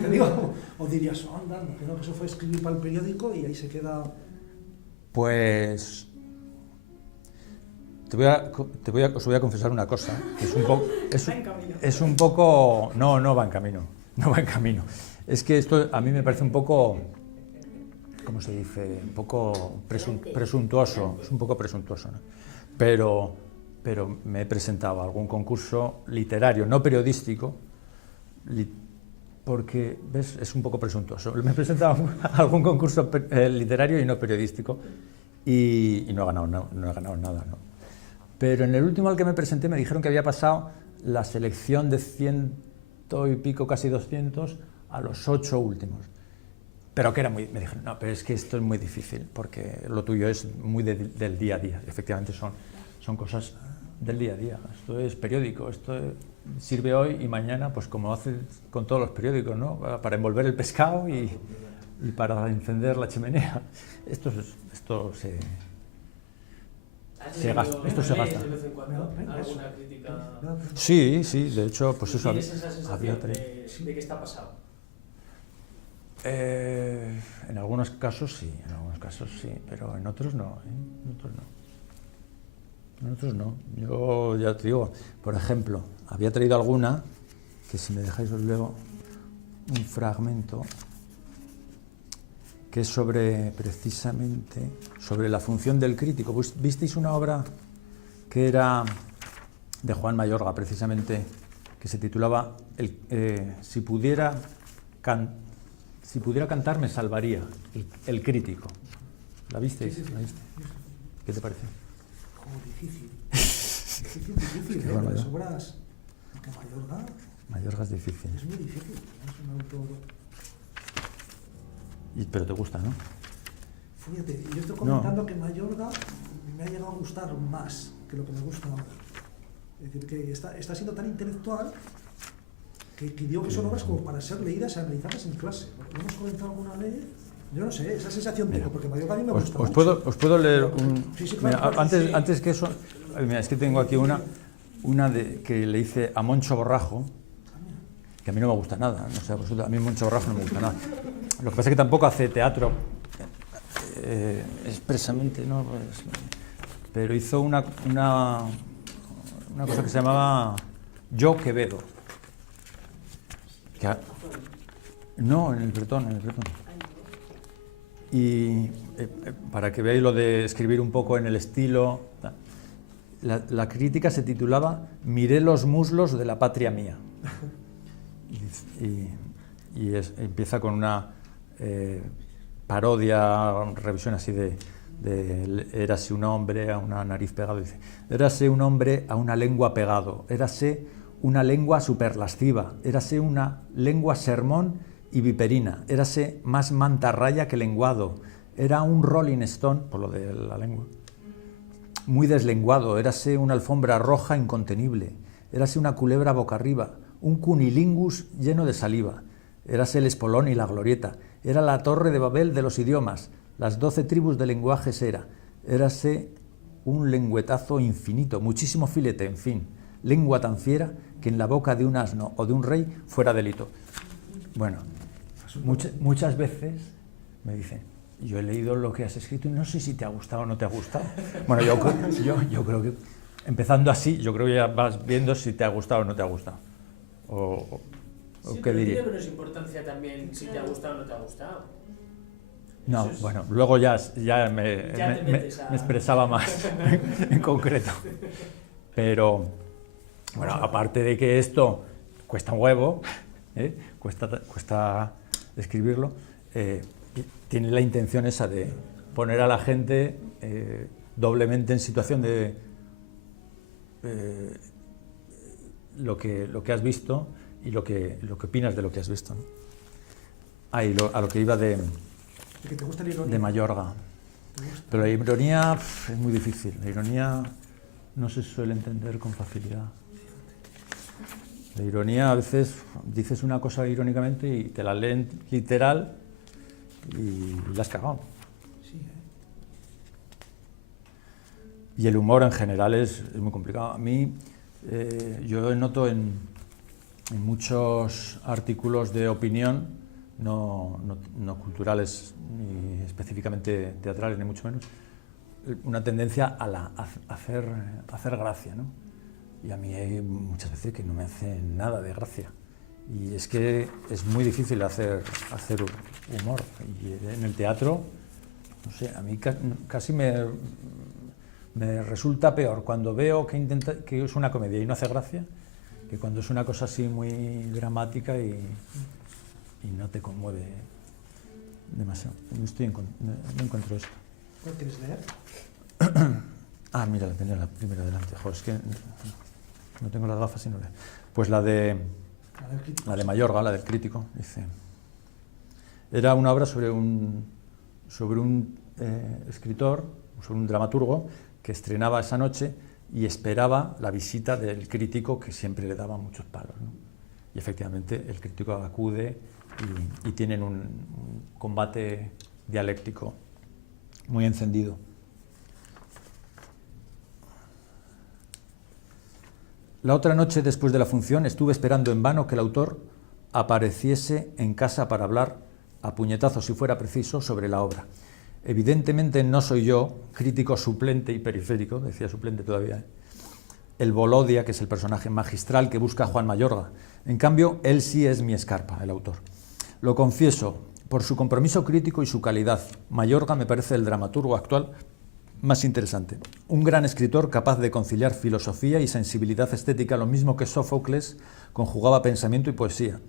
te digo, o dirías, anda, que no, que eso fue escribir para el periódico y ahí se queda... Pues os voy a confesar una cosa, que es un poco, no va en camino. Es que esto a mí me parece un poco, ¿cómo se dice? Un poco presuntuoso, es un poco presuntuoso, ¿no? Pero me he presentado a algún concurso literario, no periodístico, porque, ¿ves? Es un poco presuntuoso. Me he presentado a algún concurso literario y no periodístico y no he ganado nada, ¿no? Pero en el último al que me presenté me dijeron que había pasado la selección de 100 y pico, casi 200, a los 8 últimos. Pero que era me dijeron, no, pero es que esto es muy difícil, porque lo tuyo es muy del día a día. Efectivamente son cosas del día a día. Esto es periódico, esto sirve hoy y mañana, pues como hace con todos los periódicos, ¿no? Para envolver el pescado y para encender la chimenea. Esto se gasta. ¿De vez en cuando alguna crítica? Sí, de hecho, pues eso ¿Tienes esa sensación de que está pasado? En algunos casos sí, pero en otros no, En otros no. Yo ya te digo, por ejemplo, había traído alguna, que si me dejáis os leo un fragmento, que es precisamente sobre la función del crítico. ¿Visteis una obra que era de Juan Mayorga, precisamente, que se titulaba Si pudiera cantar me salvaría, el crítico? ¿La visteis? Sí. ¿La viste? ¿Qué te parece? Como difícil. Difícil, ¿eh? Las obras que Mayorga es difícil. Es muy difícil, es un autor... Pero te gusta, ¿no? Fíjate, yo estoy comentando que Mayorga me ha llegado a gustar más que lo que me gusta ahora. Es decir, que está siendo tan intelectual que digo que son obras como para ser leídas y analizadas en clase. ¿Lo hemos comentado alguna vez? Yo no sé, esa sensación tengo, porque Mayorga a mí me gusta mucho. Os puedo leer un... Sí, claro, mira, antes que eso, mira, es que tengo aquí una que le hice a Moncho Borrajo, que a mí no me gusta nada, no sé, a mí Moncho Borrajo no me gusta nada. Lo que pasa es que tampoco hace teatro expresamente, ¿no? Pero hizo una cosa que se llamaba Yo Quevedo. No, en el Bretón. Y para que veáis lo de escribir un poco en el estilo, la crítica se titulaba Miré los muslos de la patria mía. Y empieza con una parodia, revisión así de érase un hombre a una nariz pegado, dice, érase un hombre a una lengua pegado, érase una lengua superlasciva, érase una lengua sermón y viperina, érase más mantarraya que lenguado, era un Rolling Stone, por lo de la lengua, muy deslenguado, érase una alfombra roja incontenible, érase una culebra boca arriba, un cunilingus lleno de saliva, érase el espolón y la glorieta, era la torre de Babel de los idiomas, las 12 tribus de lenguajes érase un lengüetazo infinito, muchísimo filete, en fin, lengua tan fiera que en la boca de un asno o de un rey fuera delito. Bueno, muchas veces me dicen, yo he leído lo que has escrito y no sé si te ha gustado o no te ha gustado. Bueno, yo creo que, empezando así, yo creo que ya vas viendo si te ha gustado o no te ha gustado. Sí, ¿qué diría? Tiene menos importancia también si te ha gustado o no te ha gustado. No, bueno, luego ya me expresaba más en concreto. Pero, bueno, aparte de que esto cuesta un huevo, cuesta escribirlo, tiene la intención esa de poner a la gente doblemente en situación de lo que has visto y lo que opinas de lo que has visto, ¿no? A lo que iba ¿De que te gusta la ironía? de Mayorga. ¿Te gusta? Pero la ironía es muy difícil. La ironía no se suele entender con facilidad. La ironía, a veces dices una cosa irónicamente y te la leen literal y la has cagado. Sí, Y el humor en general es muy complicado. A mí, yo noto en muchos artículos de opinión, no culturales ni específicamente teatrales, ni mucho menos, una tendencia a hacer gracia, ¿no? Y a mí hay muchas veces que no me hace nada de gracia. Y es que es muy difícil hacer humor. Y en el teatro, no sé, a mí casi me resulta peor cuando veo que es una comedia y no hace gracia, que cuando es una cosa así muy dramática y no te conmueve demasiado. No encuentro esto. ¿Cuál quieres leer? Ah, mira, la tenía la primera delante. Joder, es que no tengo las gafas y no leo. Pues la de Mayorga, la del crítico, dice. Era una obra sobre un escritor, sobre un dramaturgo, que estrenaba esa noche y esperaba la visita del crítico, que siempre le daba muchos palos, ¿no? Y efectivamente el crítico acude y tienen un combate dialéctico muy encendido. La otra noche después de la función estuve esperando en vano que el autor apareciese en casa para hablar, a puñetazos si fuera preciso, sobre la obra. Evidentemente no soy yo, crítico suplente y periférico, decía suplente todavía, el Bolodia, que es el personaje magistral que busca Juan Mayorga. En cambio, él sí es mi Escarpa, el autor. Lo confieso, por su compromiso crítico y su calidad, Mayorga me parece el dramaturgo actual más interesante. Un gran escritor capaz de conciliar filosofía y sensibilidad estética, lo mismo que Sófocles conjugaba pensamiento y poesía.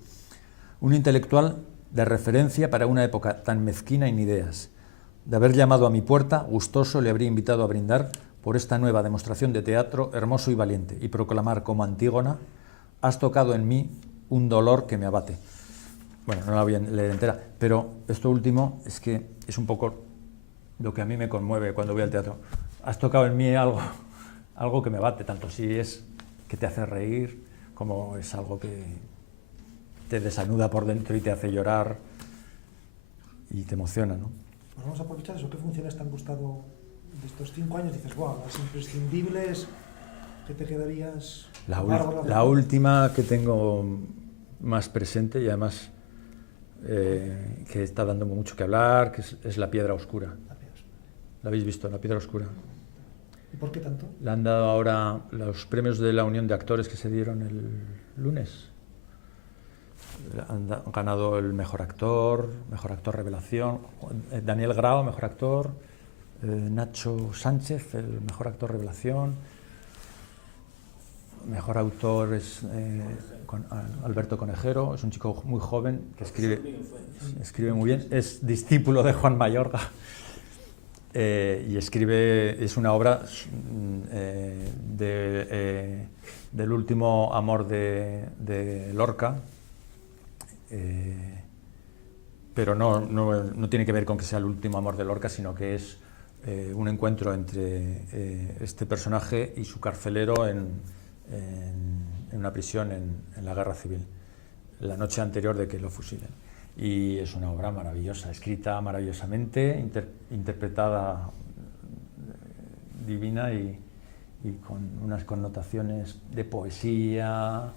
Un intelectual de referencia para una época tan mezquina en ideas. De haber llamado a mi puerta, gustoso le habría invitado a brindar por esta nueva demostración de teatro hermoso y valiente y proclamar como Antígona: has tocado en mí un dolor que me abate. Bueno, no la voy a leer entera, pero esto último es que es un poco lo que a mí me conmueve cuando voy al teatro. Has tocado en mí algo que me abate, tanto si es que te hace reír, como es algo que te desanuda por dentro y te hace llorar y te emociona, ¿no? Pues vamos a aprovechar eso. ¿Qué funciones te han gustado de estos 5 años? Dices, wow, las imprescindibles, ¿qué te quedarías? La última que tengo más presente y además que está dando mucho que hablar, que es La Piedra Oscura. ¿La habéis visto, La Piedra Oscura? ¿Y por qué tanto? Le han dado ahora los premios de la Unión de Actores que se dieron el lunes. Han ganado el mejor actor revelación, Daniel Grao, mejor actor, Nacho Sánchez, el mejor actor revelación, mejor autor es Alberto Conejero, es un chico muy joven que escribe muy bien, es discípulo de Juan Mayorga. Y escribe, es una obra del último amor de Lorca, pero no tiene que ver con que sea el último amor de Lorca, sino que es un encuentro entre este personaje y su carcelero en una prisión en la Guerra Civil, la noche anterior de que lo fusilen. Y es una obra maravillosa, escrita maravillosamente, interpretada divina y con unas connotaciones de poesía,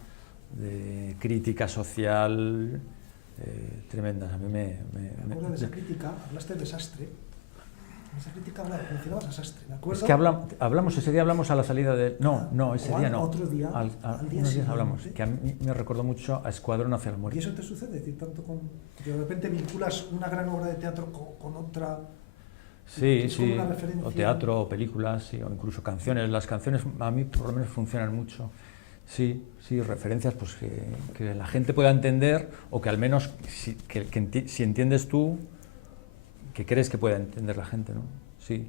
de crítica social tremendas. A mí me acuerdo de esa crítica, hablaste de desastre. En esa crítica mencionabas desastre, ¿me acuerdo? Es que hablamos ese día, hablamos a la salida de... No, ese día no. Otro día, al día unos días siguiente. hablamos, que a mí me recordó mucho a Escuadrón hacia la muerte. ¿Y eso te sucede? Es decir, tanto que de repente vinculas una gran obra de teatro con otra... Sí, como una referencia. o teatro, o películas, sí, o incluso canciones. Las canciones a mí por lo menos funcionan mucho. Sí, referencias pues que la gente pueda entender, o que al menos si entiendes tú, que crees que pueda entender la gente, ¿no? Sí.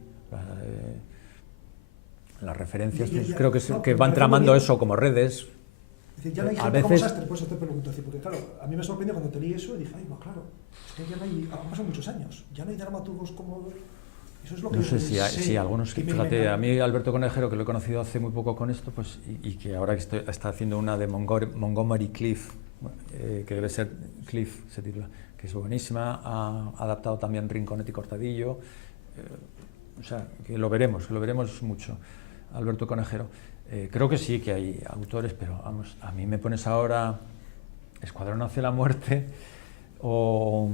Las referencias pues, creo que van tramando eso como redes. Es decir, ya no hay gente como Sastre, por eso te pregunto, porque claro, a mí me sorprendió cuando te leí eso y dije, ay, no, claro, es que ya no hay, han pasado muchos años, ya no hay dramaturgos como... Eso es lo que no sé si algunos, fíjate, a mí Alberto Conejero, que lo he conocido hace muy poco con esto, pues y que ahora que está haciendo una de Montgomery Cliff, que debe ser Cliff, se titula, que es buenísima, ha adaptado también Rinconet y Cortadillo, o sea, que lo veremos mucho, Alberto Conejero. Creo que sí, que hay autores, pero vamos, a mí me pones ahora Escuadrón hacia la muerte o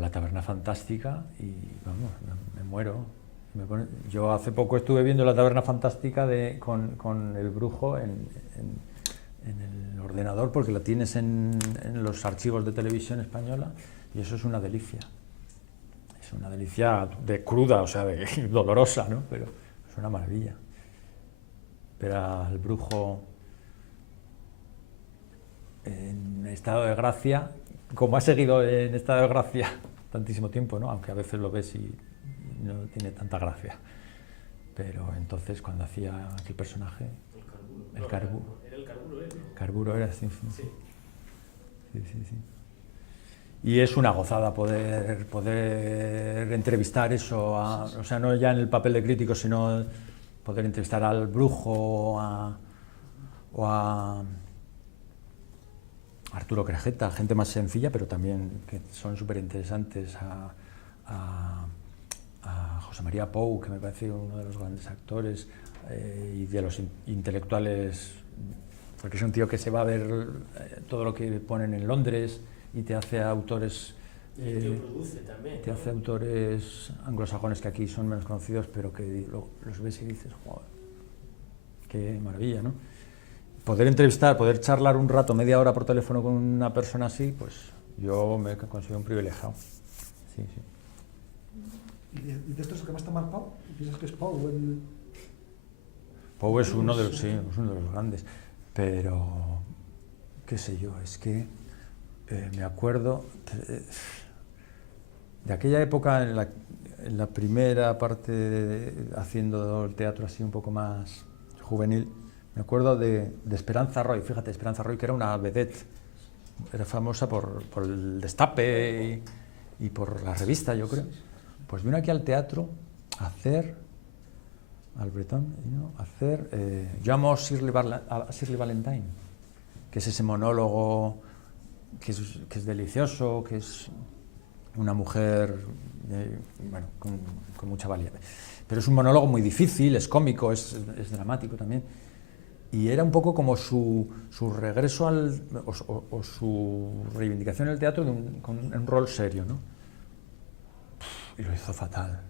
La taberna fantástica y vamos, me muero. Yo hace poco estuve viendo La taberna fantástica con El brujo en el ordenador, porque la tienes en los archivos de Televisión Española, y eso es una delicia. Es una delicia de cruda, o sea, de dolorosa, ¿no? Pero es una maravilla. Pero al brujo en estado de gracia, como ha seguido en estado de gracia tantísimo tiempo, ¿no? Aunque a veces lo ves y no tiene tanta gracia. Pero entonces cuando hacía aquel personaje, el Carburo. Era el Carburo, ¿eh? Carburo era, sí. Sí. Y es una gozada poder entrevistar eso, o sea, no ya en el papel de crítico, sino poder entrevistar al brujo o a Arturo Crejeta, gente más sencilla, pero también que son súper interesantes, a José María Pou, que me parece uno de los grandes actores, y de los intelectuales, porque es un tío que se va a ver todo lo que ponen en Londres y te hace autores... produce también, te hace autores anglosajones que aquí son menos conocidos, pero que los ves y dices, joder, qué maravilla, ¿no? Poder entrevistar, poder charlar un rato, media hora por teléfono con una persona así, pues yo me considero un privilegiado. Sí. ¿Y de estos que más te ha marcado? ¿Piensas que es Pau? Pau es uno de los grandes, pero qué sé yo, es que me acuerdo de aquella época en la primera parte haciendo el teatro así un poco más juvenil. Me acuerdo de Esperanza Roy, fíjate, Esperanza Roy, que era una vedette, era famosa por el Destape y por la revista, yo creo. Pues vino aquí al teatro a hacer, al Bretón, ¿no? A hacer, yo amo a Shirley Valentine, que es ese monólogo que es delicioso, que es una mujer bueno, con mucha valía. Pero es un monólogo muy difícil, es cómico, es dramático también. Y era un poco como su regreso o su reivindicación en el teatro con un rol serio, ¿no? Y lo hizo fatal,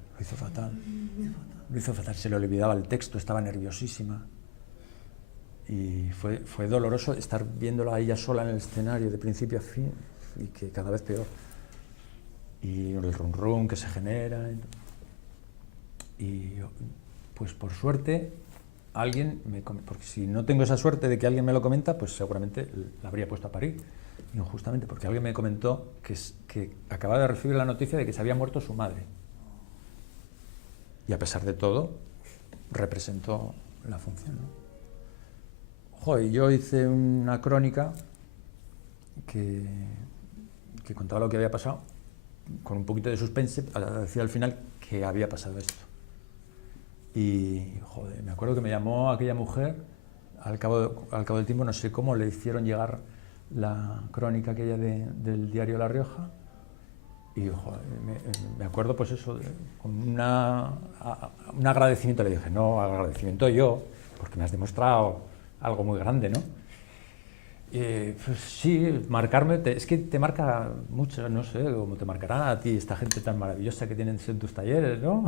se le olvidaba el texto, estaba nerviosísima. Y fue doloroso estar viéndola a ella sola en el escenario de principio a fin, y que cada vez peor. Y el rum que se genera. Y pues por suerte, porque si no tengo esa suerte de que alguien me lo comenta, pues seguramente la habría puesto a parir, injustamente, porque alguien me comentó que acababa de recibir la noticia de que se había muerto su madre. Y a pesar de todo, representó la función, ¿no? Joder, yo hice una crónica que contaba lo que había pasado, con un poquito de suspense, a decir al final que había pasado esto. Y, joder, me acuerdo que me llamó aquella mujer, al cabo del tiempo, no sé cómo, le hicieron llegar la crónica aquella del diario La Rioja, y, joder, me acuerdo, pues eso, con un agradecimiento, le dije, no, agradecimiento yo, porque me has demostrado algo muy grande, ¿no? Pues sí, marcarme, es que te marca mucho, no sé, como te marcará a ti esta gente tan maravillosa que tienes en tus talleres, ¿no?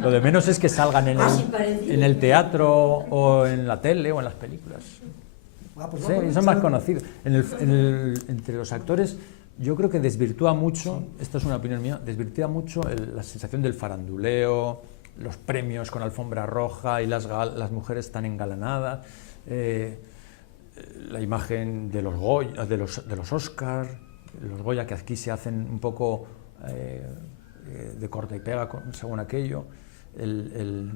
Lo de menos es que salgan en el teatro o en la tele o en las películas. Pues Sí, son más conocidos. Entre los actores, yo creo que desvirtúa mucho, esta es una opinión mía, desvirtúa mucho la sensación del faranduleo, los premios con alfombra roja y las mujeres están engalanadas, la imagen de los Goya, de los Oscar, los Goya que aquí se hacen un poco de corta y pega según aquello, el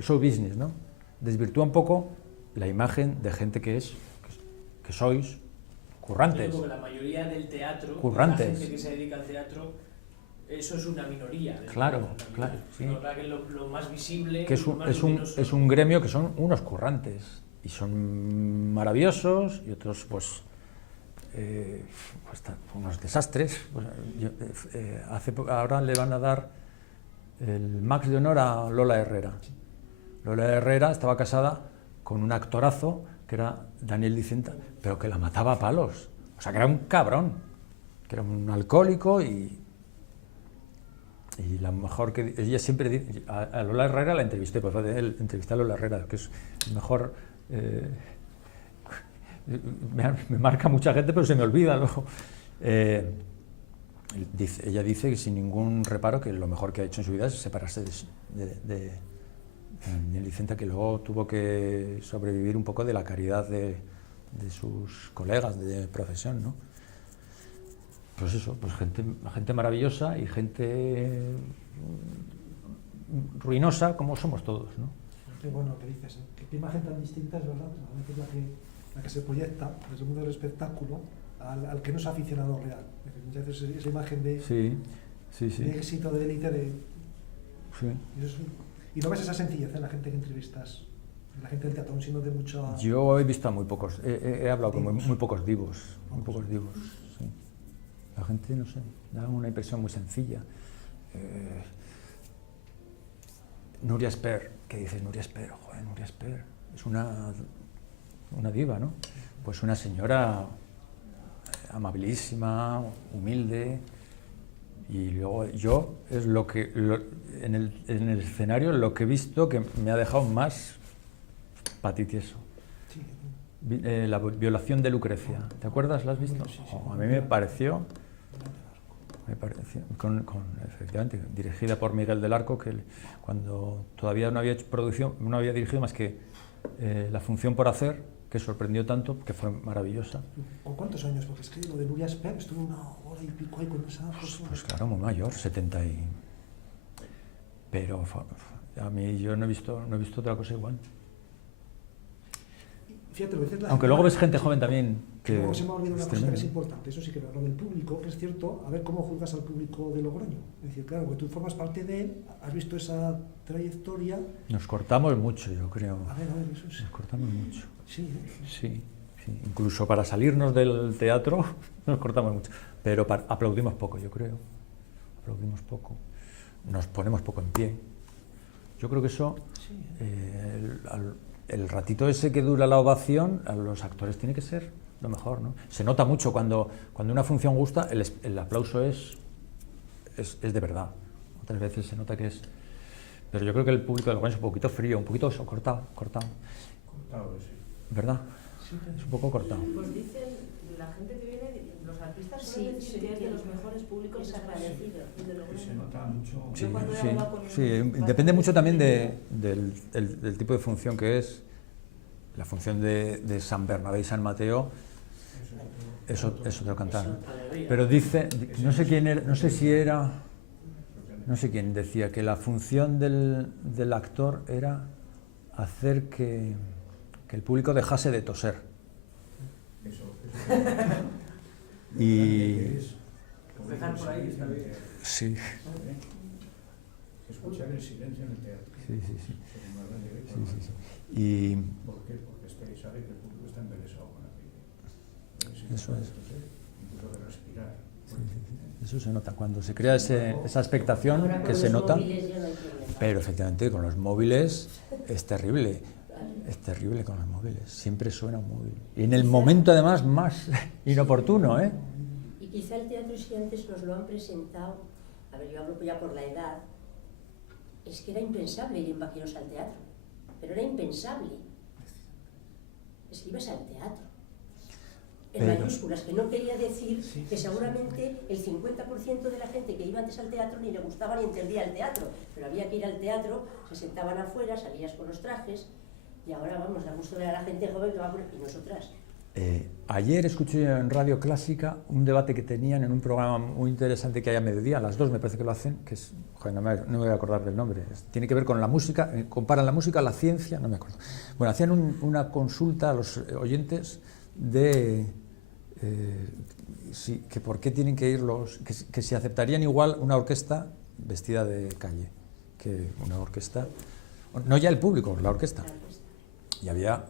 show business, ¿no? Desvirtúa un poco la imagen de gente que sois currantes. Porque la mayoría del teatro, currantes. la gente que se dedica al teatro, eso es una minoría. Claro, claro. Sí. Que lo más visible, que es un gremio que son unos currantes y son maravillosos y otros pues unos desastres. Pues, ahora le van a dar el Max de Honor a Lola Herrera. Lola Herrera estaba casada con un actorazo que era Daniel Dicenta, pero que la mataba a palos. O sea, que era un cabrón, que era un alcohólico y la mejor que... Ella siempre dice... A Lola Herrera la entrevisté, pues entrevisté a Lola Herrera, que es el mejor... me marca mucha gente, pero se me olvida luego. Ella dice que sin ningún reparo que lo mejor que ha hecho en su vida es separarse de Dicenta, que luego tuvo que sobrevivir un poco de la caridad de sus colegas de profesión, ¿no? Pues eso, pues gente maravillosa y gente ruinosa como somos todos, ¿no? Qué bueno lo que dices, ¿eh? Qué imagen tan distinta es, ¿verdad? Es la que se proyecta desde el mundo del espectáculo al que no es aficionado real. Muchas veces esa imagen de éxito, de élite, Sí. Y no ves esa sencillez en la gente que entrevistas, en la gente del teatro, aún siendo de mucha... Yo he visto a muy pocos, he hablado con muy pocos divos, sí. La gente, no sé, da una impresión muy sencilla. Nuria Esper, ¿qué dices Nuria Esper? Joder, Nuria Esper es una diva, ¿no? Pues una señora amabilísima, humilde, y luego yo es en el escenario lo que he visto que me ha dejado más patitieso. Sí. La violación de Lucrecia, ¿te acuerdas? ¿La has visto? Sí. A mí me pareció efectivamente, dirigida por Miguel del Arco, que cuando todavía no había hecho producción, no había dirigido más que La función por hacer, que sorprendió tanto, que fue maravillosa. ¿Con cuántos años? Porque es que lo de Nuria Esper estuvo una hora y pico ahí con esa... Pues claro, muy mayor, 70 y... Pero a mí yo no he visto otra cosa igual. Fíjate, a veces aunque luego ves gente joven también que... Luego se me ha olvidado una cosa que es importante, eso sí que lo del público, que es cierto, a ver cómo juzgas al público de Logroño. Es decir, claro, que tú formas parte de él, has visto esa trayectoria... Nos cortamos mucho, yo creo. A ver, eso es... Nos cortamos mucho. Sí. Incluso para salirnos del teatro nos cortamos mucho. Pero aplaudimos poco, yo creo. Aplaudimos poco. Nos ponemos poco en pie. Yo creo que eso... Sí. El ratito ese que dura la ovación, a los actores tiene que ser lo mejor, ¿no? Se nota mucho cuando una función gusta, el aplauso es de verdad. Otras veces se nota que es... Pero yo creo que el público de Logroño es un poquito frío, un poquito cortado. Cortado, sí. ¿Verdad? Sí, es un poco cortado. Pues dicen, la gente que viene, los artistas suelen decir que es de los mejores públicos de Logroño. Se nota mucho. Sí, depende mucho también del tipo de función que es. La función de San Bernabé y San Mateo, eso otro cantar, ¿no? Pero dice, no sé quién decía que la función del actor era hacer que el público dejase de toser. Eso. Y... Empezar por ahí está bien. Sí. Escuchar el silencio en el teatro. Sí. Y... ¿Por qué? Porque Esperi sabe que el público está embelesado con aquello. Eso es. Incluso de respirar. Eso se nota, cuando se crea esa expectación que se nota, pero efectivamente con los móviles es terrible con los móviles, siempre suena un móvil. Y en el momento además más inoportuno, ¿eh? Y quizá el teatro, si antes nos lo han presentado, a ver, yo hablo ya por la edad, es que era impensable ir en vaqueros al teatro, pero era impensable. Es que ibas al teatro. en mayúsculas, que no quería decir que seguramente el 50% de la gente que iba antes al teatro ni le gustaba ni entendía el teatro, pero había que ir al teatro, se sentaban afuera, salías con los trajes, y ahora vamos, da gusto ver a la gente joven que va por aquí, nosotras. Ayer escuché en Radio Clásica un debate que tenían en un programa muy interesante que hay a mediodía, a las 2 me parece que lo hacen, que es, joder, no me voy a acordar del nombre, tiene que ver con la música, comparan la música, la ciencia, no me acuerdo. Bueno, hacían una consulta a los oyentes de que por qué tienen que ir que si aceptarían igual una orquesta vestida de calle que una orquesta, no ya el público, la orquesta. Y había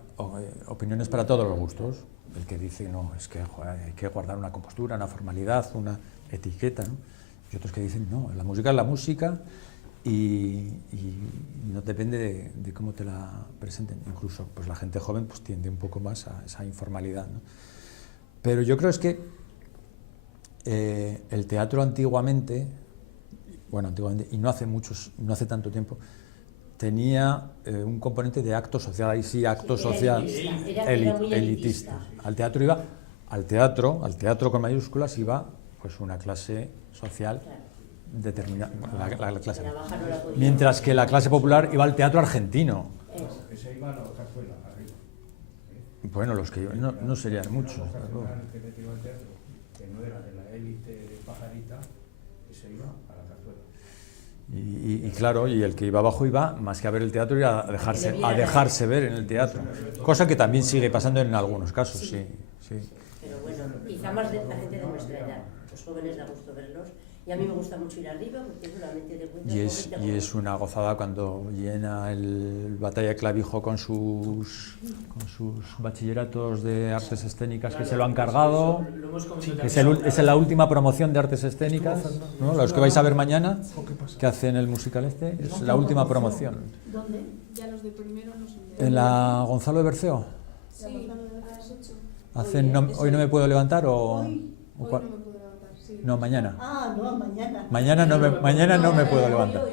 opiniones para todos los gustos. El que dice, no, es que joder, hay que guardar una compostura, una formalidad, una etiqueta, ¿no? Y otros que dicen, no, la música es la música y no depende de cómo te la presenten. Incluso pues la gente joven pues tiende un poco más a esa informalidad, ¿no? Pero yo creo es que el teatro antiguamente, y no hace tanto tiempo, tenía un componente de acto social, ahí sí, acto social elitista. Al teatro con mayúsculas iba pues una clase social determinada, la clase. Mientras que la clase popular iba al teatro argentino. Ese iba a la cazuela, arriba. Bueno, los que iban no serían muchos. Que metió al teatro, que no era de la élite pajarita, ese iba a la cazuela. Y claro, y el que iba abajo iba, más que a ver el teatro, iba a dejarse ver en el teatro. Cosa que también sigue pasando en algunos casos, sí. Pero bueno, quizá más de la gente de nuestra edad. Los jóvenes da gusto verlos. Y a mí me gusta mucho ir arriba porque es una mente de cuenta. Y es una gozada cuando llena el Batalla de Clavijo con sus bachilleratos de artes escénicas que se lo han cargado. Es la última promoción de artes escénicas, ¿no? Los que vais a ver mañana, que hacen el musical es la última promoción. ¿Dónde? Ya los de primero no sé. ¿En la Gonzalo de Berceo? Sí, a las 8. ¿Hoy no me puedo levantar o...? Hoy no me puedo levantar, sí. No, mañana. No, mañana. Mañana no me puedo levantar.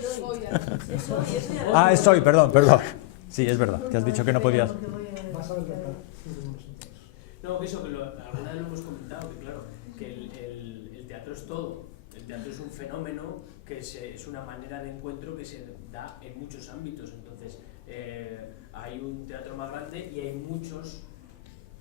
Es hoy, perdón. Sí, es verdad, que has dicho que no podías. No, que eso, que alguna vez lo hemos comentado, que claro, que el teatro es todo. El teatro es un fenómeno que es una manera de encuentro que se da en muchos ámbitos. Entonces, hay un teatro más grande y hay muchos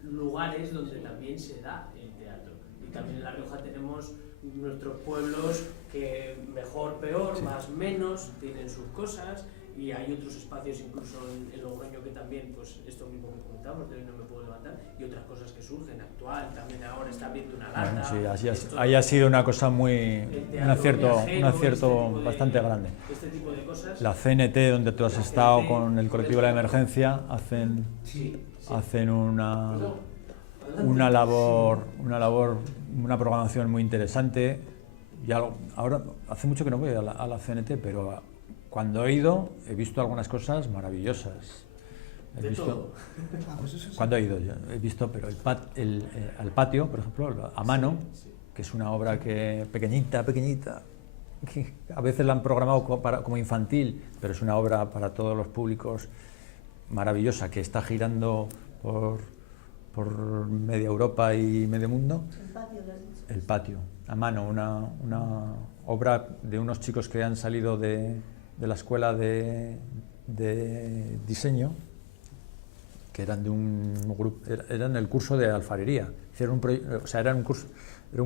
lugares donde también se da el teatro. Y también en La Rioja tenemos nuestros pueblos que mejor, peor, más, menos, tienen sus cosas, y hay otros espacios incluso en Logroño que también, pues esto mismo que comentamos, de hoy no me puedo levantar, y otras cosas que surgen, actual, también ahora está viendo una lata. Bueno, sí, ahí ha sido una cosa un acierto bastante grande. Este tipo de cosas. La CNT, donde tú has estado con el colectivo de la emergencia, hacen una programación muy interesante. Ahora hace mucho que no voy a la CNT, pero cuando he ido he visto algunas cosas maravillosas. Cuando he ido yo he visto, pero al patio, por ejemplo, a mano, que es una obra que pequeñita, que a veces la han programado como infantil, pero es una obra para todos los públicos maravillosa, que está girando por media Europa y medio mundo. El patio, a mano, una obra de unos chicos que han salido de la escuela de diseño, que eran de un grupo, eran el curso de alfarería, era un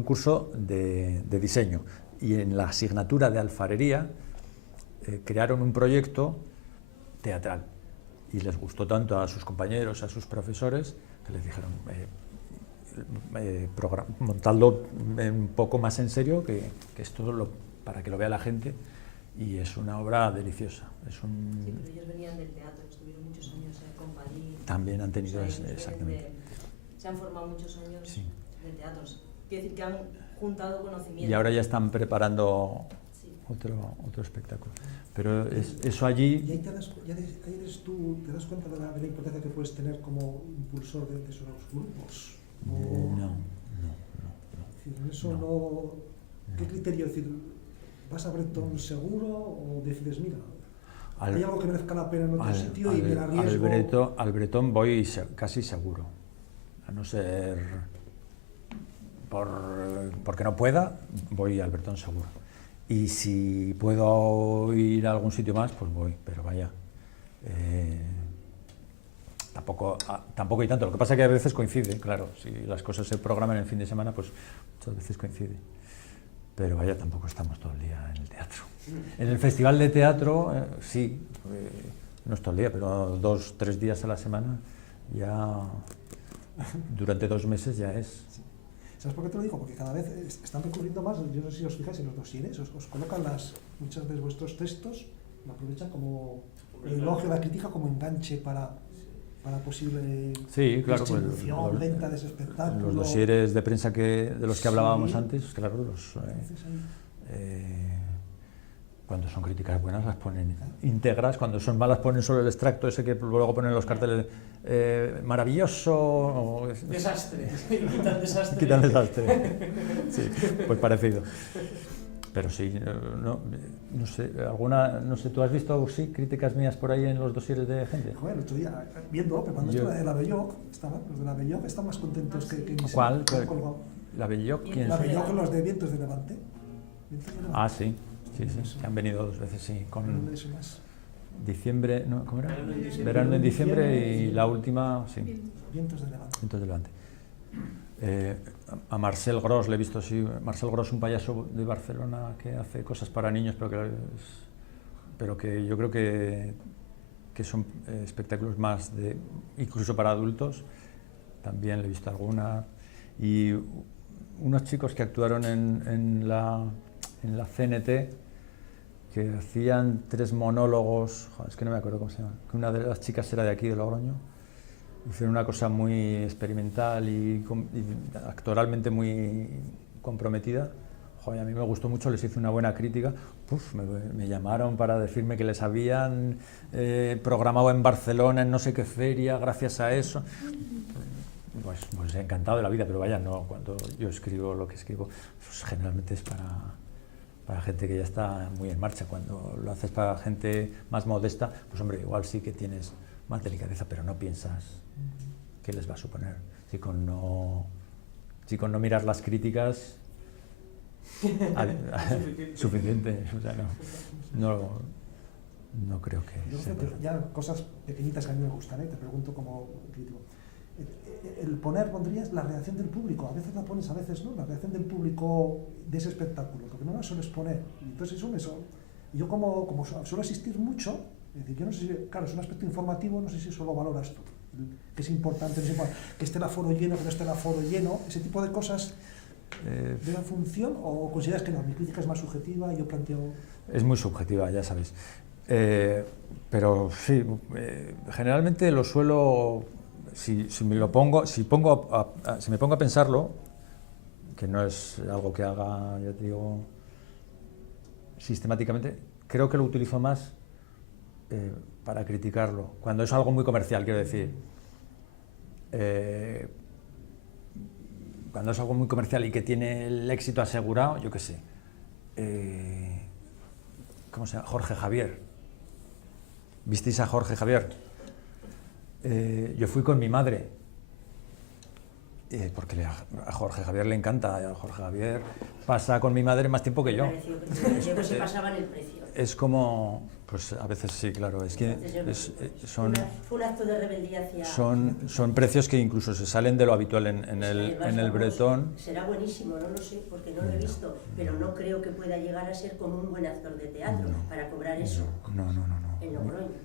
curso de diseño, y en la asignatura de alfarería crearon un proyecto teatral, y les gustó tanto a sus compañeros, a sus profesores, que les dijeron, montadlo un poco más en serio, que esto para que lo vea la gente, y es una obra deliciosa. Sí, pero ellos venían del teatro, estuvieron muchos años en Compadí. También han tenido, exactamente. Se han formado muchos años de teatro. Quiere decir que han juntado conocimiento. Y ahora ya están preparando otro espectáculo. Pero eso allí... ¿Y ahí te das cuenta de la importancia que puedes tener como impulsor de esos grupos? No. ¿Qué criterio? Es decir, ¿vas a Bretón seguro o decides, mira, hay algo que merezca la pena en otro sitio y me la arriesgo? Al Bretón voy casi seguro, a no ser porque no pueda, voy al Bretón seguro. Y si puedo ir a algún sitio más, pues voy, pero vaya. Tampoco hay tanto. Lo que pasa es que a veces coincide, claro. Si las cosas se programan en el fin de semana, pues muchas veces coincide. Pero vaya, tampoco estamos todo el día en el teatro. En el festival de teatro, sí, no es todo el día, pero 2 o 3 días a la semana, ya durante 2 meses ya es. ¿Sabes por qué te lo digo? Porque cada vez están recurriendo más, yo no sé si os fijáis en los dosieres, os colocan muchos de vuestros textos, lo aprovechan como el elogio, la crítica como enganche para posible sí, claro, distribución, venta de ese espectáculo. Los dosieres de prensa de los que hablábamos antes, claro, cuando son críticas buenas las ponen íntegras, cuando son malas ponen solo el extracto ese que luego ponen los carteles maravilloso. Desastre, quitan desastre. Quitan desastre. Sí, pues parecido. Pero sí, no sé, ¿tú has visto críticas mías por ahí en los dosieres de gente? Joder, el otro día, viendo, pero cuando estuve en la Belloc, los de la Belloc están más contentos que mis. ¿Cuál? ¿La Belloc? ¿Quién La es? Belloc, los de Vientos de Levante. Ah, sí, que han venido 2 veces, sí, con diciembre, ¿no? ¿Cómo era? Verano en diciembre y la última, sí. Vientos de Levante. Vientos de Levante. A Marcel Gros le he visto, sí. Marcel Gros, un payaso de Barcelona que hace cosas para niños, pero que yo creo que son espectáculos más incluso para adultos. También le he visto alguna. Y unos chicos que actuaron en la CNT, que hacían 3 monólogos, es que no me acuerdo cómo se llama, que una de las chicas era de aquí, de Logroño. Hicieron una cosa muy experimental y actoralmente muy comprometida. Joder, a mí me gustó mucho, les hice una buena crítica. Me llamaron para decirme que les habían programado en Barcelona, en no sé qué feria, gracias a eso. Pues encantado de la vida, pero vaya, no, cuando yo escribo lo que escribo, pues generalmente es para gente que ya está muy en marcha. Cuando lo haces para gente más modesta, pues hombre, igual sí que tienes más delicadeza, pero no piensas qué les va a suponer. Si con no mirar las críticas suficiente, o sea, no creo que yo creo que ya cosas pequeñitas que a mí me gustan, te pregunto como crítico. Pondrías la reacción del público, a veces la pones, a veces no, la reacción del público de ese espectáculo, porque no la sueles poner. Entonces yo como suelo asistir mucho, es decir, yo no sé si, claro, es un aspecto informativo, no sé si eso lo valoras tú, que es importante, que esté el aforo lleno, que no esté el aforo lleno, ese tipo de cosas de la función, o consideras que no, mi crítica es más subjetiva y yo planteo... Es muy subjetiva, ya sabes. Pero sí, generalmente lo suelo... Si me pongo a pensarlo, que no es algo que haga, ya te digo, sistemáticamente, creo que lo utilizo más para criticarlo. Cuando es algo muy comercial, quiero decir. Cuando es algo muy comercial y que tiene el éxito asegurado, yo qué sé. ¿Cómo se llama? Jorge Javier. ¿Visteis a Jorge Javier? Yo fui con mi madre, porque a Jorge Javier le encanta. A Jorge Javier pasa con mi madre más tiempo que yo. Se pasaban el precio. Es como, pues a veces sí, claro, es que fue un acto de rebeldía hacia... Son precios que incluso se salen de lo habitual en el Bretón. Será buenísimo, no lo sé, porque no lo he visto, pero no creo que pueda llegar a ser como un buen actor de teatro para cobrar eso. No. En Logroño.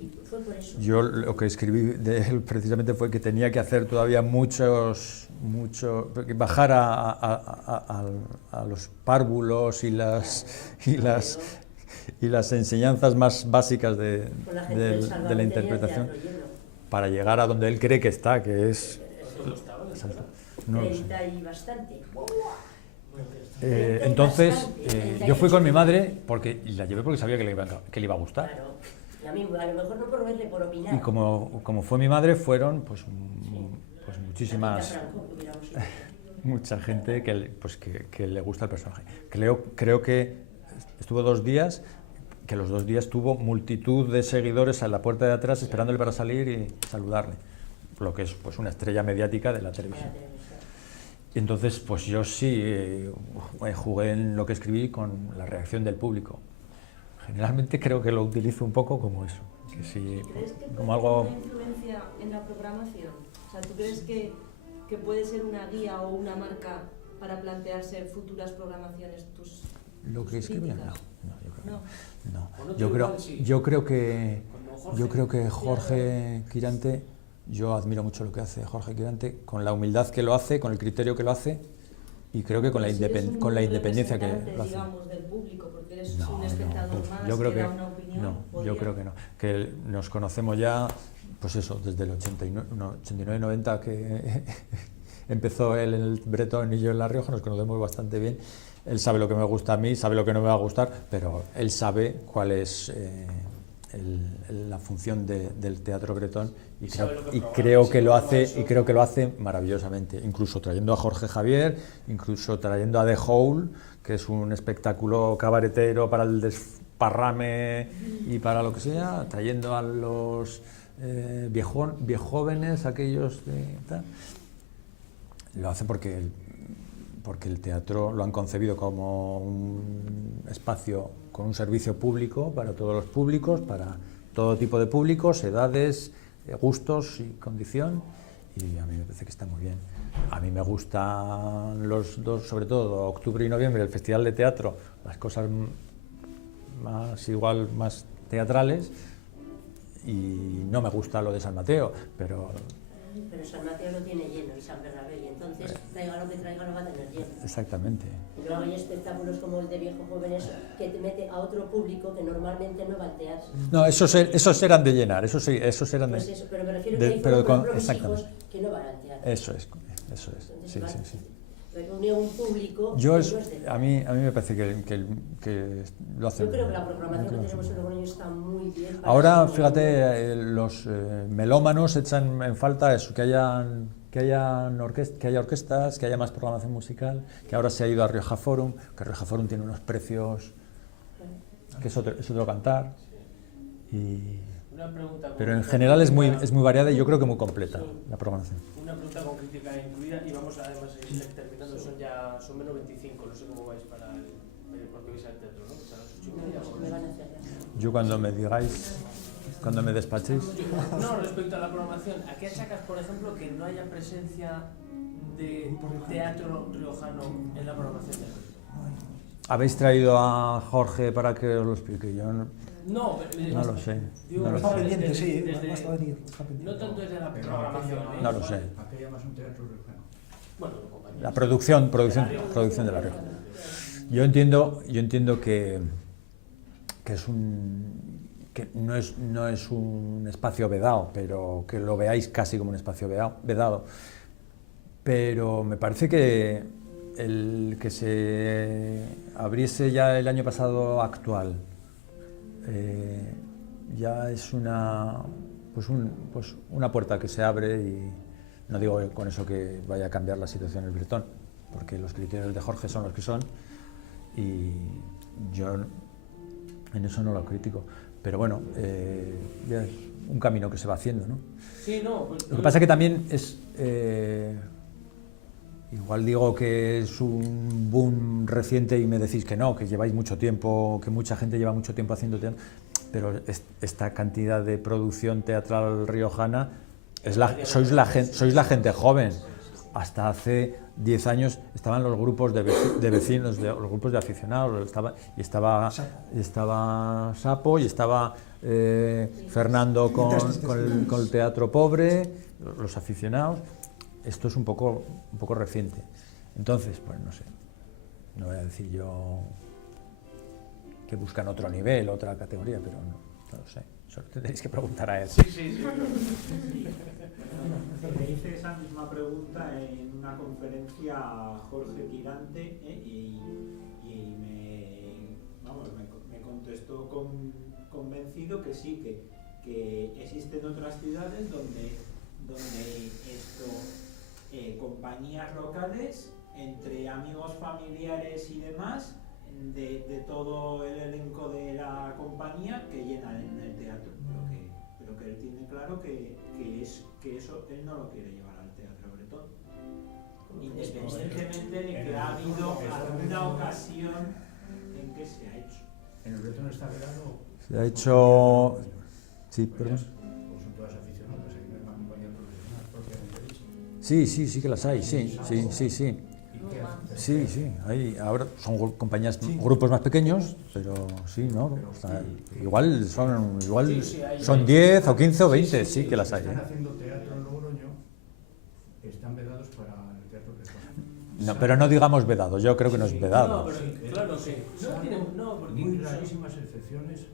Y fue por eso. Yo lo que escribí de él precisamente fue que tenía que hacer todavía bajar a los párvulos y las enseñanzas más básicas de la interpretación para llegar a donde él cree que está, que es... No 30 y bastante. Entonces, yo fui con mi madre y la llevé porque sabía que le iba a gustar. Claro. A mí, a lo mejor no por verle, por opinar. Y como fue mi madre, fueron pues muchísimas... mucha gente que le gusta el personaje. Creo que estuvo 2 días, que los 2 días tuvo multitud de seguidores a la puerta de atrás esperándole para salir y saludarle, lo que es pues una estrella mediática de la televisión. Y entonces, pues yo sí jugué en lo que escribí con la reacción del público. Generalmente creo que lo utilizo un poco como eso, que sí, ¿Crees que como puede algo... tener una influencia en la programación? O sea, ¿tú crees que puede ser una guía o una marca para plantearse futuras programaciones Lo que escribe, no, yo creo que no. Yo creo que Cuando yo creo que Jorge Quirante, yo admiro mucho lo que hace Jorge Quirante, con la humildad que lo hace, con el criterio que lo hace, y creo que con la independencia que lo hace. Digamos, del público, porque eres No, un espectador más yo creo que que da una opinión. no, yo creo que no, que nos conocemos ya, pues eso, desde el 89-90 que empezó él en el Bretón y yo en La Rioja, nos conocemos bastante bien. Él sabe lo que me gusta a mí, sabe lo que no me va a gustar, pero él sabe cuál es la función del teatro bretón y creo que lo hace maravillosamente, incluso trayendo a Jorge Javier, incluso trayendo a The Hole, que es un espectáculo cabaretero para el desparrame y para lo que sea, trayendo a los viejóvenes, aquellos de tal. Lo hace porque el teatro lo han concebido como un espacio con un servicio público para todos los públicos, para todo tipo de públicos, edades, gustos y condición, y a mí me parece que está muy bien. A mí me gustan los dos, sobre todo octubre y noviembre, el Festival de Teatro, las cosas más teatrales, y no me gusta lo de San Mateo, pero San Mateo lo tiene lleno y San Bernabé, y entonces traiga lo que traiga lo va a tener lleno. Exactamente. Y luego hay espectáculos como el de viejos jóvenes que te mete a otro público que normalmente no va al teatro. No, esos eran de llenar, esos eran pues de... eso, pero me refiero que hay por ejemplo mis hijos que no van al teatro. Eso es, sí. Reúne un público a mí me parece que lo hacen. Yo creo que la programación que tenemos en Logroño está muy bien. Ahora, fíjate, los melómanos echan en falta eso, que haya orquestas, que haya más programación musical, que ahora se ha ido a Rioja Forum, que Rioja Forum tiene unos precios que es otro cantar. Pero en general es muy variada y yo creo que muy completa la programación. Una pregunta con crítica incluida y vamos además a ir terminando, son menos 25, no sé cómo vais porque vais al teatro, ¿no? O sea, a las 8:30 Yo cuando me digáis, cuando me despachéis... No, respecto a la programación, ¿a qué achacas, por ejemplo, que no haya presencia de teatro riojano en la programación de hoy? ¿Habéis traído a Jorge para que os lo explique? Yo no lo sé. Está pendiente, sí, basta venir. No tanto desde la programación. No lo sé. ¿A qué llamas un teatro riojano? Bueno, la producción de La Rioja. Yo entiendo que no es un espacio vedado, pero que lo veáis casi como un espacio vedado. Pero me parece que el que se abriese ya el año pasado actual ya es una puerta que se abre, y no digo con eso que vaya a cambiar la situación en el Bretón, porque los criterios de Jorge son los que son y yo en eso no lo critico, pero bueno, ya es un camino que se va haciendo, ¿no? Sí, no, pues, lo que pasa es que también es igual digo que es un boom reciente y me decís que no, que lleváis mucho tiempo, que mucha gente lleva mucho tiempo haciendo teatro, pero esta cantidad de producción teatral riojana, sois la gente joven. Hasta hace 10 años estaban los grupos de vecinos, los grupos de aficionados, estaba Sapo y estaba Fernando con el teatro pobre, los aficionados. Esto es un poco reciente. Entonces, pues no sé, no voy a decir yo que buscan otro nivel, otra categoría, pero no lo sé. Solo tendréis que preguntar a él. Sí. Le hice esa misma pregunta en una conferencia a Jorge Quirante y me contestó convencido que sí, que existen otras ciudades donde compañías locales, entre amigos, familiares y demás, de todo el elenco de la compañía, que llenan el teatro, pero que él tiene claro que eso él no lo quiere llevar al teatro bretón. independientemente de que ha habido alguna ocasión en que se ha hecho. En el Bretón está vedado. Se ha hecho... Sí, perdón. Pues son todas aficionadas, aquí no hay más compañías profesionales propiamente dicho. Sí que las hay, sí. ¿Y qué hacen? Sí, hay, ahora son compañías, grupos más pequeños, pero sí, ¿no? O sea, igual son 10 o 15 o 20, sí que las hay. Están haciendo teatro en Logroño, están vedados para el teatro que están. No, pero no digamos vedados, yo creo que no es vedado. No, pero claro que porque muy incluso- rarísimas excepciones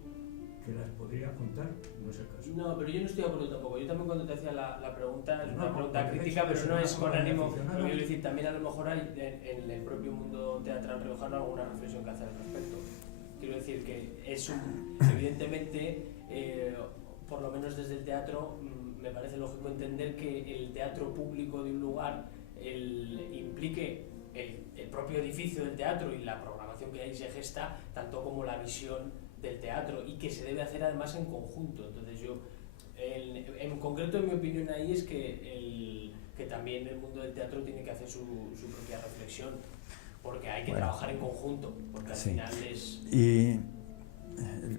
que las podría contar, no es el caso. No, pero yo no estoy de acuerdo tampoco. Yo también cuando te hacía la pregunta, es una No, pregunta porque crítica, es pero no es con una ánimo. aficionada. Porque quiero decir, también a lo mejor hay en el propio mundo teatral riojano alguna reflexión que hacer al respecto. Quiero decir que es evidentemente, por lo menos desde el teatro, me parece lógico entender que el teatro público de un lugar implique el propio edificio del teatro y la programación que ahí se gesta, tanto como la visión del teatro, y que se debe hacer además en conjunto. Entonces yo, en concreto, en mi opinión ahí es que también el mundo del teatro tiene que hacer su propia reflexión, porque hay que trabajar en conjunto, porque al final es... Y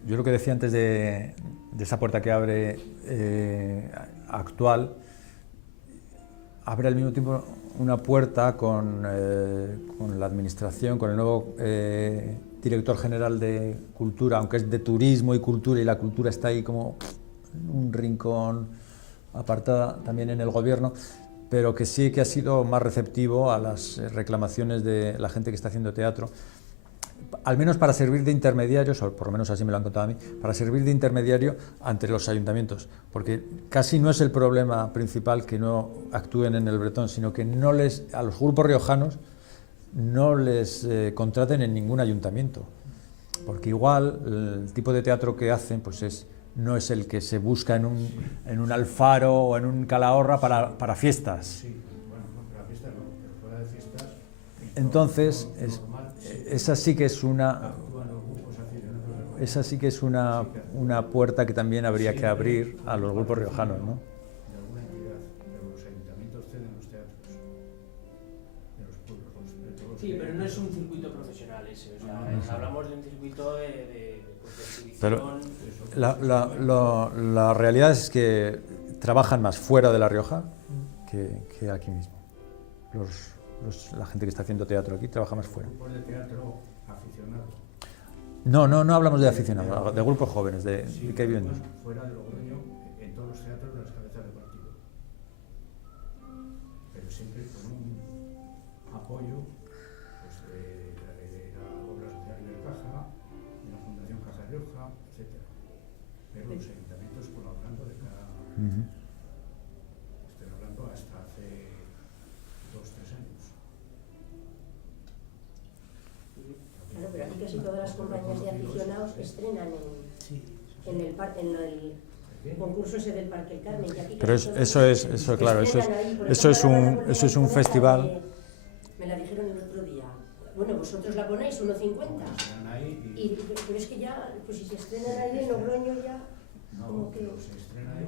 yo lo que decía antes de esa puerta que abre actual, abre al mismo tiempo una puerta con la administración, con el nuevo director general de cultura, aunque es de turismo y cultura, y la cultura está ahí como en un rincón apartada también en el gobierno, pero que sí que ha sido más receptivo a las reclamaciones de la gente que está haciendo teatro, al menos para servir de intermediarios, o por lo menos así me lo han contado a mí, para servir de intermediario ante los ayuntamientos, porque casi no es el problema principal que no actúen en el Bretón, sino que a los grupos riojanos no les contraten en ningún ayuntamiento, porque igual el tipo de teatro que hacen pues no es el que se busca en un Alfaro o en un Calahorra para fiestas. Sí, bueno, no, para fiestas no, pero fuera de fiestas. Entonces, esa sí que es una puerta que también habría que abrir a los grupos riojanos, ¿no? De alguna entidad, pero los ayuntamientos ceden los teatros de los pueblos. Sí, pero no es un circuito profesional ese, o sea, hablamos de un circuito de exhibición. Pero la realidad es que trabajan más fuera de La Rioja que aquí mismo. La gente que está haciendo teatro aquí trabaja más fuera. ¿Grupos de teatro aficionado? No hablamos de aficionados, de grupos jóvenes, de que viven. Fuera de Logroño, en todos los teatros de las cabezas de partido. Pero siempre con un apoyo pues, de la obra social de Caja, de la Fundación Caja Rioja, etc. Pero los ayuntamientos colaborando de cada... Estoy hablando hasta hace 2 o 3 años. Claro, pero aquí casi todas las compañías de aficionados estrenan en el concurso ese del Parque El Carmen. Y aquí Pero casi todas eso es un festival. Me la dijeron el otro día. Bueno, vosotros la ponéis 1,50. Pero es que ya, pues si se estrenan ahí en Logroño ya... No, como que... pero se estrena ahí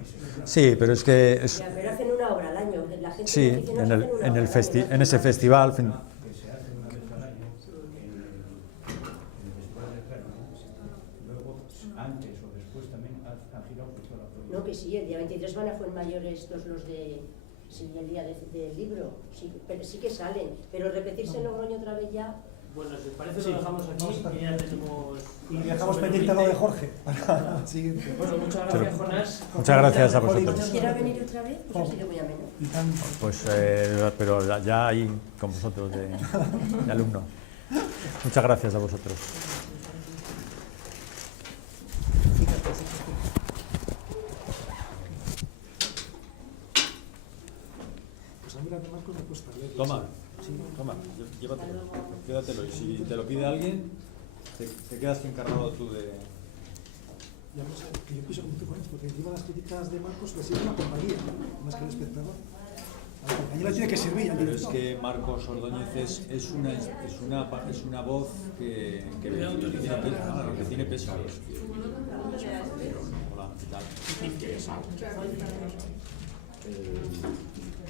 y se estrena. Sí, pero es que... Ya, pero hacen una obra al año. La gente Sí, de aficionados hacen una obra al año. en ese festival... Que se hace una vez al año en el Festival del Carmen. Luego, antes o después también ha girado por toda la provincia. No, que sí, el día 23 van a Fuenmayor estos los de... Sí, el día del libro, sí, pero sí que salen, pero repetirse en Logroño otra vez ya... Bueno, si os parece lo dejamos aquí y ya tenemos... Y dejamos pendiente lo de Jorge para el siguiente. Bueno, muchas gracias, Jonás. Muchas gracias a Cuando vosotros. quiera venir otra vez, pues ha sido muy ameno. Y tan- Pues, pero ya ahí con vosotros de alumno. Muchas gracias a vosotros. Pues a mí la de Marcos me cuesta leer. Toma, llévatelo, quédatelo. Y si te lo pide alguien, te quedas encargado tú de... Ya no sé, que yo pienso como tú con esto, porque encima las críticas de Marcos le sirve a la compañía, ¿no? Más que al espectador. A la compañía le tiene que servir al Pero es director. que Marcos Ordóñez es una voz que tiene peso. Hola, ¿qué tal?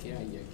¿Qué hay aquí?